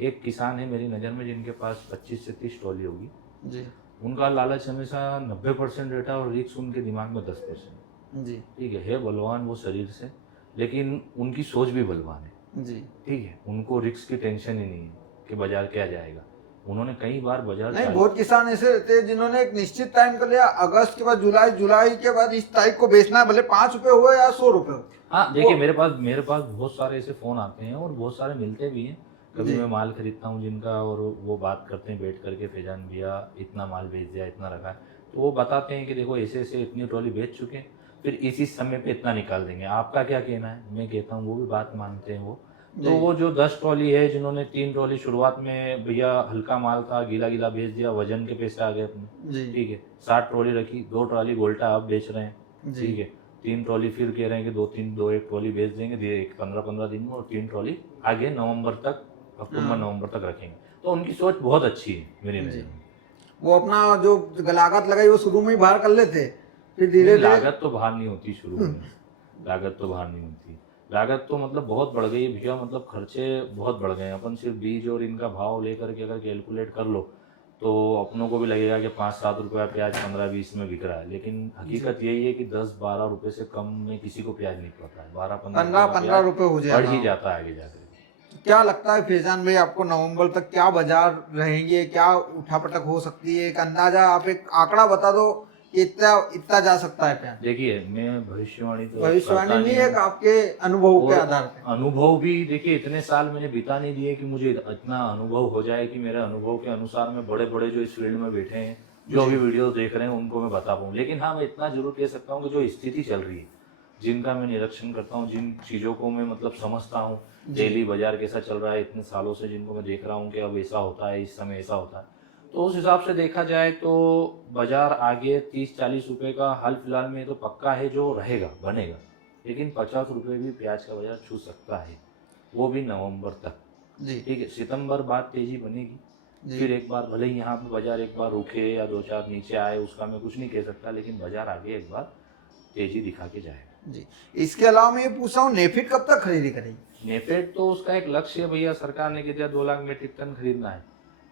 एक किसान है मेरी नज़र में जिनके पास 25 से 30 ट्रॉली होगी, जी। उनका लालच हमेशा 90% रहता है और रिस्क उनके दिमाग में 10%। जी। ठीक है बलवान वो शरीर से, लेकिन उनकी सोच भी बलवान है। जी। ठीक है, उनको रिस्क की टेंशन ही नहीं है कि बाजार क्या जाएगा। उन्होंने कई बार बाजार नहीं, बहुत किसान ऐसे रहते हैं जिन्होंने एक निश्चित टाइम कर लिया, अगस्त के बाद जुलाई, जुलाई के बाद इस तारीख को बेचना है, भले 5 रुपए हो या 100 रुपए हो। हाँ देखिए मेरे पास बहुत सारे ऐसे फ़ोन आते हैं और बहुत सारे मिलते भी हैं। कभी जी। मैं माल खरीदता हूँ जिनका, और वो बात करते हैं बैठ करके, फैजान भैया इतना माल बेच दिया, इतना रखा है। तो वो बताते हैं कि देखो ऐसे ऐसे इतनी ट्रॉली बेच चुके हैं, फिर इसी समय पे इतना निकाल देंगे, आपका क्या कहना है। मैं कहता हूँ वो भी बात मानते हैं वो। तो जी। वो जो 10 ट्रॉली है जिन्होंने 3 ट्रॉली शुरुआत में भैया हल्का माल था, गीला गीला बेच दिया, वजन के पैसे आ गए अपने। जी। ठीक है, 60 ट्रॉली रखी, 2 ट्रॉली गोल्टा अब बेच रहे हैं। जी। ठीक है, 3 ट्रॉली फिर कह रहे हैं कि 2 1 ट्रॉली बेच देंगे 15-15 दिन में, और 3 ट्रॉली आगे नवंबर तक, अक्टूबर नवंबर तक रखेंगे। तो उनकी सोच बहुत अच्छी है मेरी नज़र में। वो अपना जो लागत लगाई वो शुरू में ही बाहर कर लेते, फिर धीरे धीरे। लागत तो बाहर नहीं होती शुरू में, लागत तो बाहर नहीं होती। लागत तो मतलब बहुत बढ़ गई है भैया, मतलब खर्चे बहुत बढ़ गए हैं। अपन सिर्फ बीज और इनका भाव लेकर के अगर कैलकुलेट कर लो तो अपनों को भी लगेगा कि 5-7 रुपया प्याज 15-20 में बिक रहा है, लेकिन हकीकत यही है कि 10-12 रुपए से कम में किसी को प्याज नहीं पड़ता है। 15 रुपए हो बढ़ जाएगा। ही जाता है आगे जाकर। क्या लगता है फैजान भाई आपको, नवंबर तक क्या बाजार रहेंगे, क्या उठापटक हो सकती है? एक अंदाजा, आप एक आंकड़ा बता दो कि इतना इतना जा सकता है प्याज। देखिए मैं भविष्यवाणी तो भविष्यवाणी करता नहीं, हूँ। एक आपके अनुभव के और आधार पे। अनुभव भी देखिए इतने साल मैंने बिता नहीं दिए कि मुझे इतना अनुभव हो जाए कि मेरे अनुभव के अनुसार मैं बड़े बड़े जो इस फील्ड में बैठे हैं, जो अभी वीडियो देख रहे हैं, उनको मैं बता पाऊँ। लेकिन हाँ मैं इतना जरूर कह सकता हूँ कि जो स्थिति चल रही है, जिनका मैं निरीक्षण करता हूँ, जिन चीज़ों को मैं मतलब समझता हूँ, डेली बाजार कैसा चल रहा है इतने सालों से, जिनको मैं देख रहा हूँ कि अब ऐसा होता है, इस समय ऐसा होता है, तो उस हिसाब से देखा जाए तो बाजार आगे 30-40 रुपए का हाल फिलहाल में तो पक्का है जो रहेगा, बनेगा। लेकिन 50 रुपये भी प्याज का बाजार छू सकता है, वो भी नवंबर तक। जी। ठीक है, सितंबर बाद तेजी बनेगी, जी। फिर एक बार भले ही यहाँ पे बाजार एक बार रुके या 2-4 नीचे आए, उसका मैं कुछ नहीं कह सकता, लेकिन बाजार आगे एक बार तेजी दिखा के जाएगा। जी। इसके अलावा मैं ये पूछ रहा हूँ, नेफिड कब तक खरीदी करेगी? नेफेड तो उसका एक लक्ष्य है भैया, सरकार ने कह दिया 2 लाख मीट्रिक टन खरीदना है,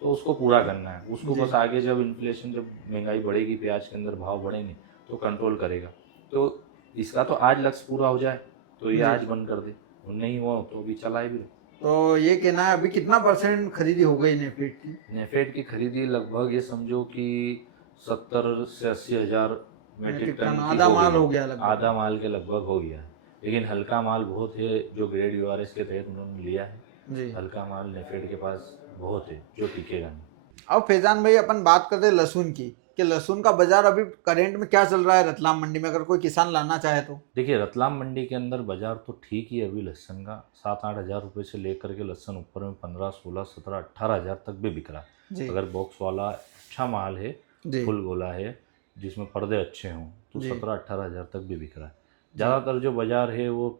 तो उसको पूरा करना है उसको। बस आगे जब इन्फ्लेशन, जब महंगाई बढ़ेगी, प्याज के अंदर भाव बढ़ेंगे तो कंट्रोल करेगा। तो इसका तो आज लक्ष्य पूरा हो जाए तो ये आज बंद कर दे, और नहीं हुआ तो अभी चलाए भी। तो ये कहना है अभी कितना % खरीदी हो गई नेफिड की? नेफेड की खरीदी लगभग ये समझो कि 70 से 80 हजार मीट्रिक टन की आधा माल गई। हो गया लगभग। आधा माल के लगभग हो गया है, लेकिन हल्का माल बहुत है जो ग्रेड यूआरएस के तहत उन्होंने लिया है। जी। हल्का माल नेफेड के पास बहुत है जो टिकेगा नहीं। अब फैजान भाई अपन बात करते हैं लहसुन की, कि लहसुन का बाजार अभी करेंट में क्या चल रहा है रतलाम मंडी में, अगर कोई किसान लाना चाहे तो? देखिए रतलाम मंडी के अंदर बाजार तो ठीक ही है अभी लहसन का, 7-8 हज़ार रुपये से लेकर के लहसन ऊपर में 15, 16, 17, 18 हज़ार तक भी बिक रहा है। अगर बॉक्स वाला अच्छा माल है, फुल गोला है, जिसमें पर्दे अच्छे हों, तो 17-18 हज़ार तक भी बिक रहा है। ज़्यादातर जो बाजार है वो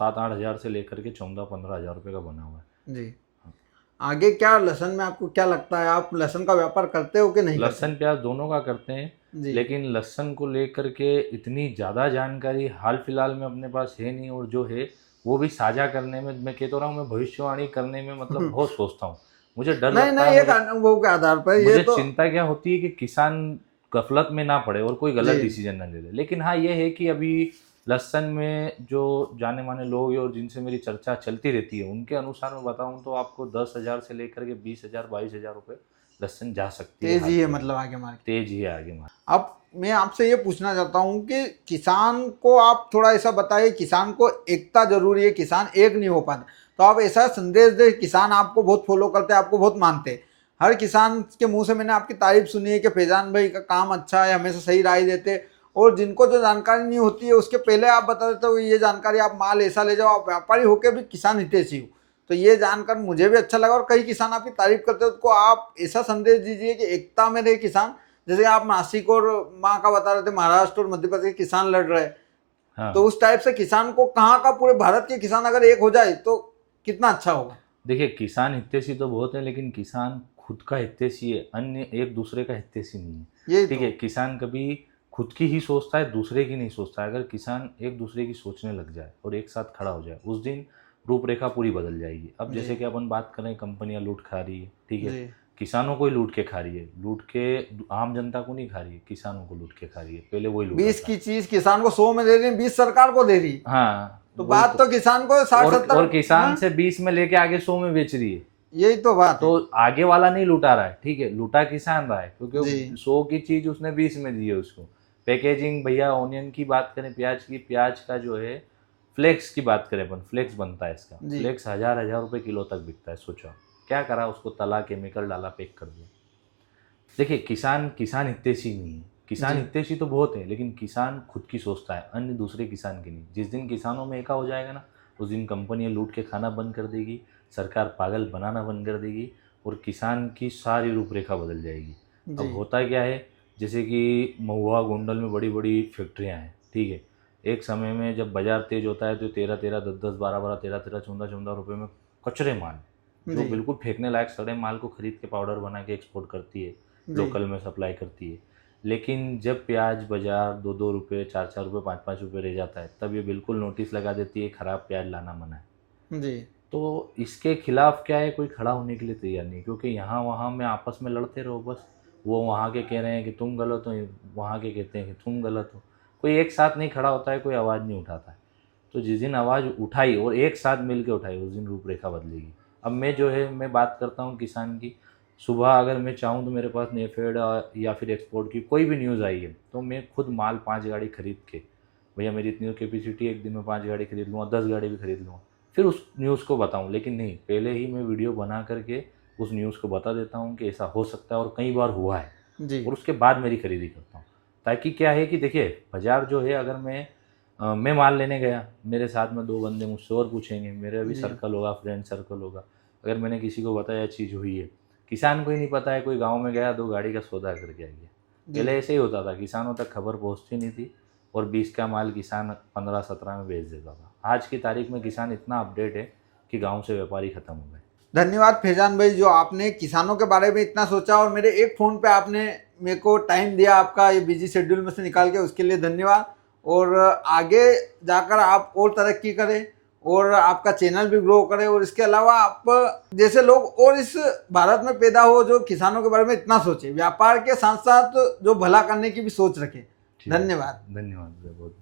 7-8 हज़ार से लेकर के 14-15 हज़ार रुपये का बना हुआ है जी। आगे क्या लहसुन में आपको क्या लगता है, आप लहसुन का व्यापार करते हो कि नहीं? लहसुन प्याज दोनों का करते हैं, लेकिन लहसुन को लेकर के इतनी ज़्यादा जानकारी हाल फिलहाल में अपने पास है नहीं, और जो है वो भी साझा करने में, मैं कहता रहा हूँ, मैं भविष्यवाणी करने में मतलब बहुत सोचता हूँ, मुझे डर लगता है। एक अनुभव के आधार पर मुझे चिंता क्या होती है कि किसान गफलत में ना पड़े और कोई गलत डिसीजन ना ले ले। लेकिन हाँ ये है कि अभी लहसन में जो जाने माने लोग हैं और जिनसे मेरी चर्चा चलती रहती है, उनके अनुसार मैं बताऊं तो आपको 10,000 से लेकर के 20,000, 22,000 रुपये लहसन जा सकती है। तेज ही है मतलब आगे मार्केट, तेज ही है आगे मार्केट। अब मैं आपसे ये पूछना चाहता हूँ कि किसान को आप थोड़ा ऐसा बताइए, किसान को एकता जरूरी है, किसान एक नहीं हो पाता, तो आप ऐसा संदेश दे। किसान आपको बहुत फॉलो करते हैं, आपको बहुत मानते हैं, हर किसान के मुंह से मैंने आपकी तारीफ सुनी है कि फैजान भाई का काम अच्छा है, हमेशा सही राय देते, और जिनको जो जानकारी नहीं होती है उसके पहले आप बता देते हो ये जानकारी, आप माल ऐसा ले जाओ, आप व्यापारी होकर भी किसान हितैषी हो। तो ये जानकर मुझे भी अच्छा लगा, और कई किसान आपकी तारीफ करते हो, तो आप ऐसा संदेश दीजिए कि एकता में रहे किसान। जैसे आप नासिक और माँ का बता रहे थे, महाराष्ट्र और मध्य प्रदेश के किसान लड़ रहे हैं, हाँ। तो उस टाइप से किसान को कहाँ का, पूरे भारत के किसान अगर एक हो जाए तो कितना अच्छा होगा। देखिए किसान हितैषी तो बहुत है, लेकिन किसान खुद का हितैषी है, अन्य एक दूसरे का हितैषी नहीं है। ठीक है, किसान कभी खुद की ही सोचता है, दूसरे की नहीं सोचता है। अगर किसान एक दूसरे की सोचने लग जाए और एक साथ खड़ा हो जाए, उस दिन रूपरेखा पूरी बदल जाएगी। अब जैसे कि अपन बात करें, कंपनियां लूट खा रही है, ठीक है, किसानों को ही लूट के खा रही है, लूट के आम जनता को नहीं खा रही है, किसानों को लूट के खा रही है। पहले वही लूट 20 की चीज किसान को 100 में दे रही है, 20 सरकार को दे रही है। हाँ, तो बात तो किसान को 60-70 और किसान से 20 में लेके आगे 100 में बेच रही है। यही तो बात तो आगे वाला नहीं लूटा रहा है, ठीक है, लूटा किसान रहा है, क्योंकि 100 की चीज उसने 20 में दी है उसको। पैकेजिंग भैया, ऑनियन की बात करें, प्याज की, प्याज का जो है फ्लेक्स की बात करें अपन, फ्लेक्स बनता है इसका, फ्लेक्स 1,000 रुपए किलो तक बिकता है। सोचो क्या करा, उसको तला, केमिकल डाला, पैक कर दिया। देखिए किसान हितैषी नहीं है, किसान हितैषी तो बहुत है, लेकिन किसान खुद की सोचता है, अन्य दूसरे किसान की नहीं। जिस दिन किसानों में एका हो जाएगा ना, उस दिन कंपनियां लूट के खाना बंद कर देगी, सरकार पागल बनाना बंद कर देगी, और किसान की सारी रूपरेखा बदल जाएगी। अब होता क्या है, जैसे कि महुआ गोंडल में बड़ी बड़ी फैक्ट्रियाँ हैं, ठीक है, एक समय में जब बाजार तेज होता है तो 13-13, 10-10, 12-12, 13-13, 14-14 रुपये में कचरे माल, जो बिल्कुल फेंकने लायक सड़े माल को खरीद के पाउडर बना के एक्सपोर्ट करती है, लोकल में सप्लाई करती है। लेकिन जब प्याज बाजार 2-2 रुपये, 4-4 रुपये, 5-5 रुपये रह जाता है, तब ये बिल्कुल नोटिस लगा देती है, ख़राब प्याज लाना मना है जी। तो इसके खिलाफ क्या है, कोई खड़ा होने के लिए तैयार नहीं, क्योंकि यहाँ वहाँ में आपस में लड़ते रहो बस। वो वहाँ के कह रहे हैं कि तुम गलत हो, वहाँ के कहते हैं कि तुम गलत हो, कोई एक साथ नहीं खड़ा होता है, कोई आवाज़ नहीं उठाता है। तो जिस दिन आवाज़ उठाई और एक साथ मिल के उठाई, उस दिन रूपरेखा बदलेगी। अब मैं जो है, मैं बात करता हूँ किसान की, सुबह अगर मैं चाहूँ तो मेरे पास नेफेड या फिर एक्सपोर्ट की कोई भी न्यूज़ आई है, तो मैं खुद माल 5 गाड़ी खरीद के, भैया मेरी इतनी कैपेसिटी है, एक दिन में 5 गाड़ी खरीद लूँगा, 10 गाड़ी भी खरीद लूँगा, फिर उस न्यूज़ को बताऊँ। लेकिन नहीं, पहले ही मैं वीडियो बना करके उस न्यूज़ को बता देता हूँ कि ऐसा हो सकता है और कई बार हुआ है जी। और उसके बाद मेरी खरीदी करता हूँ, ताकि क्या है कि देखिए बाज़ार जो है, अगर मैं माल लेने गया, मेरे साथ में 2 बंदे मुझसे और पूछेंगे, मेरा भी सर्कल होगा, फ्रेंड सर्कल होगा, अगर मैंने किसी को बताया चीज़ हुई है, किसान को ही नहीं पता है, कोई गांव में गया 2 गाड़ी का सौदा करके आ गया। पहले ऐसे ही होता था, किसानों तक खबर पहुंचती नहीं थी, और 20 का माल किसान 15-17 में बेच देता था। आज की तारीख में किसान इतना अपडेट है कि गांव से व्यापारी खत्म हो गए। धन्यवाद फैजान भाई, जो आपने किसानों के बारे में इतना सोचा, और मेरे एक फ़ोन पे आपने मेरे को टाइम दिया, आपका ये बिजी शेड्यूल में से निकाल के, उसके लिए धन्यवाद। और आगे जाकर आप और तरक्की करें, और आपका चैनल भी ग्रो करे, और इसके अलावा आप जैसे लोग और इस भारत में पैदा हो जो किसानों के बारे में इतना सोचे, व्यापार के साथ साथ जो भला करने की भी सोच रखे। धन्यवाद। धन्यवाद बहुत।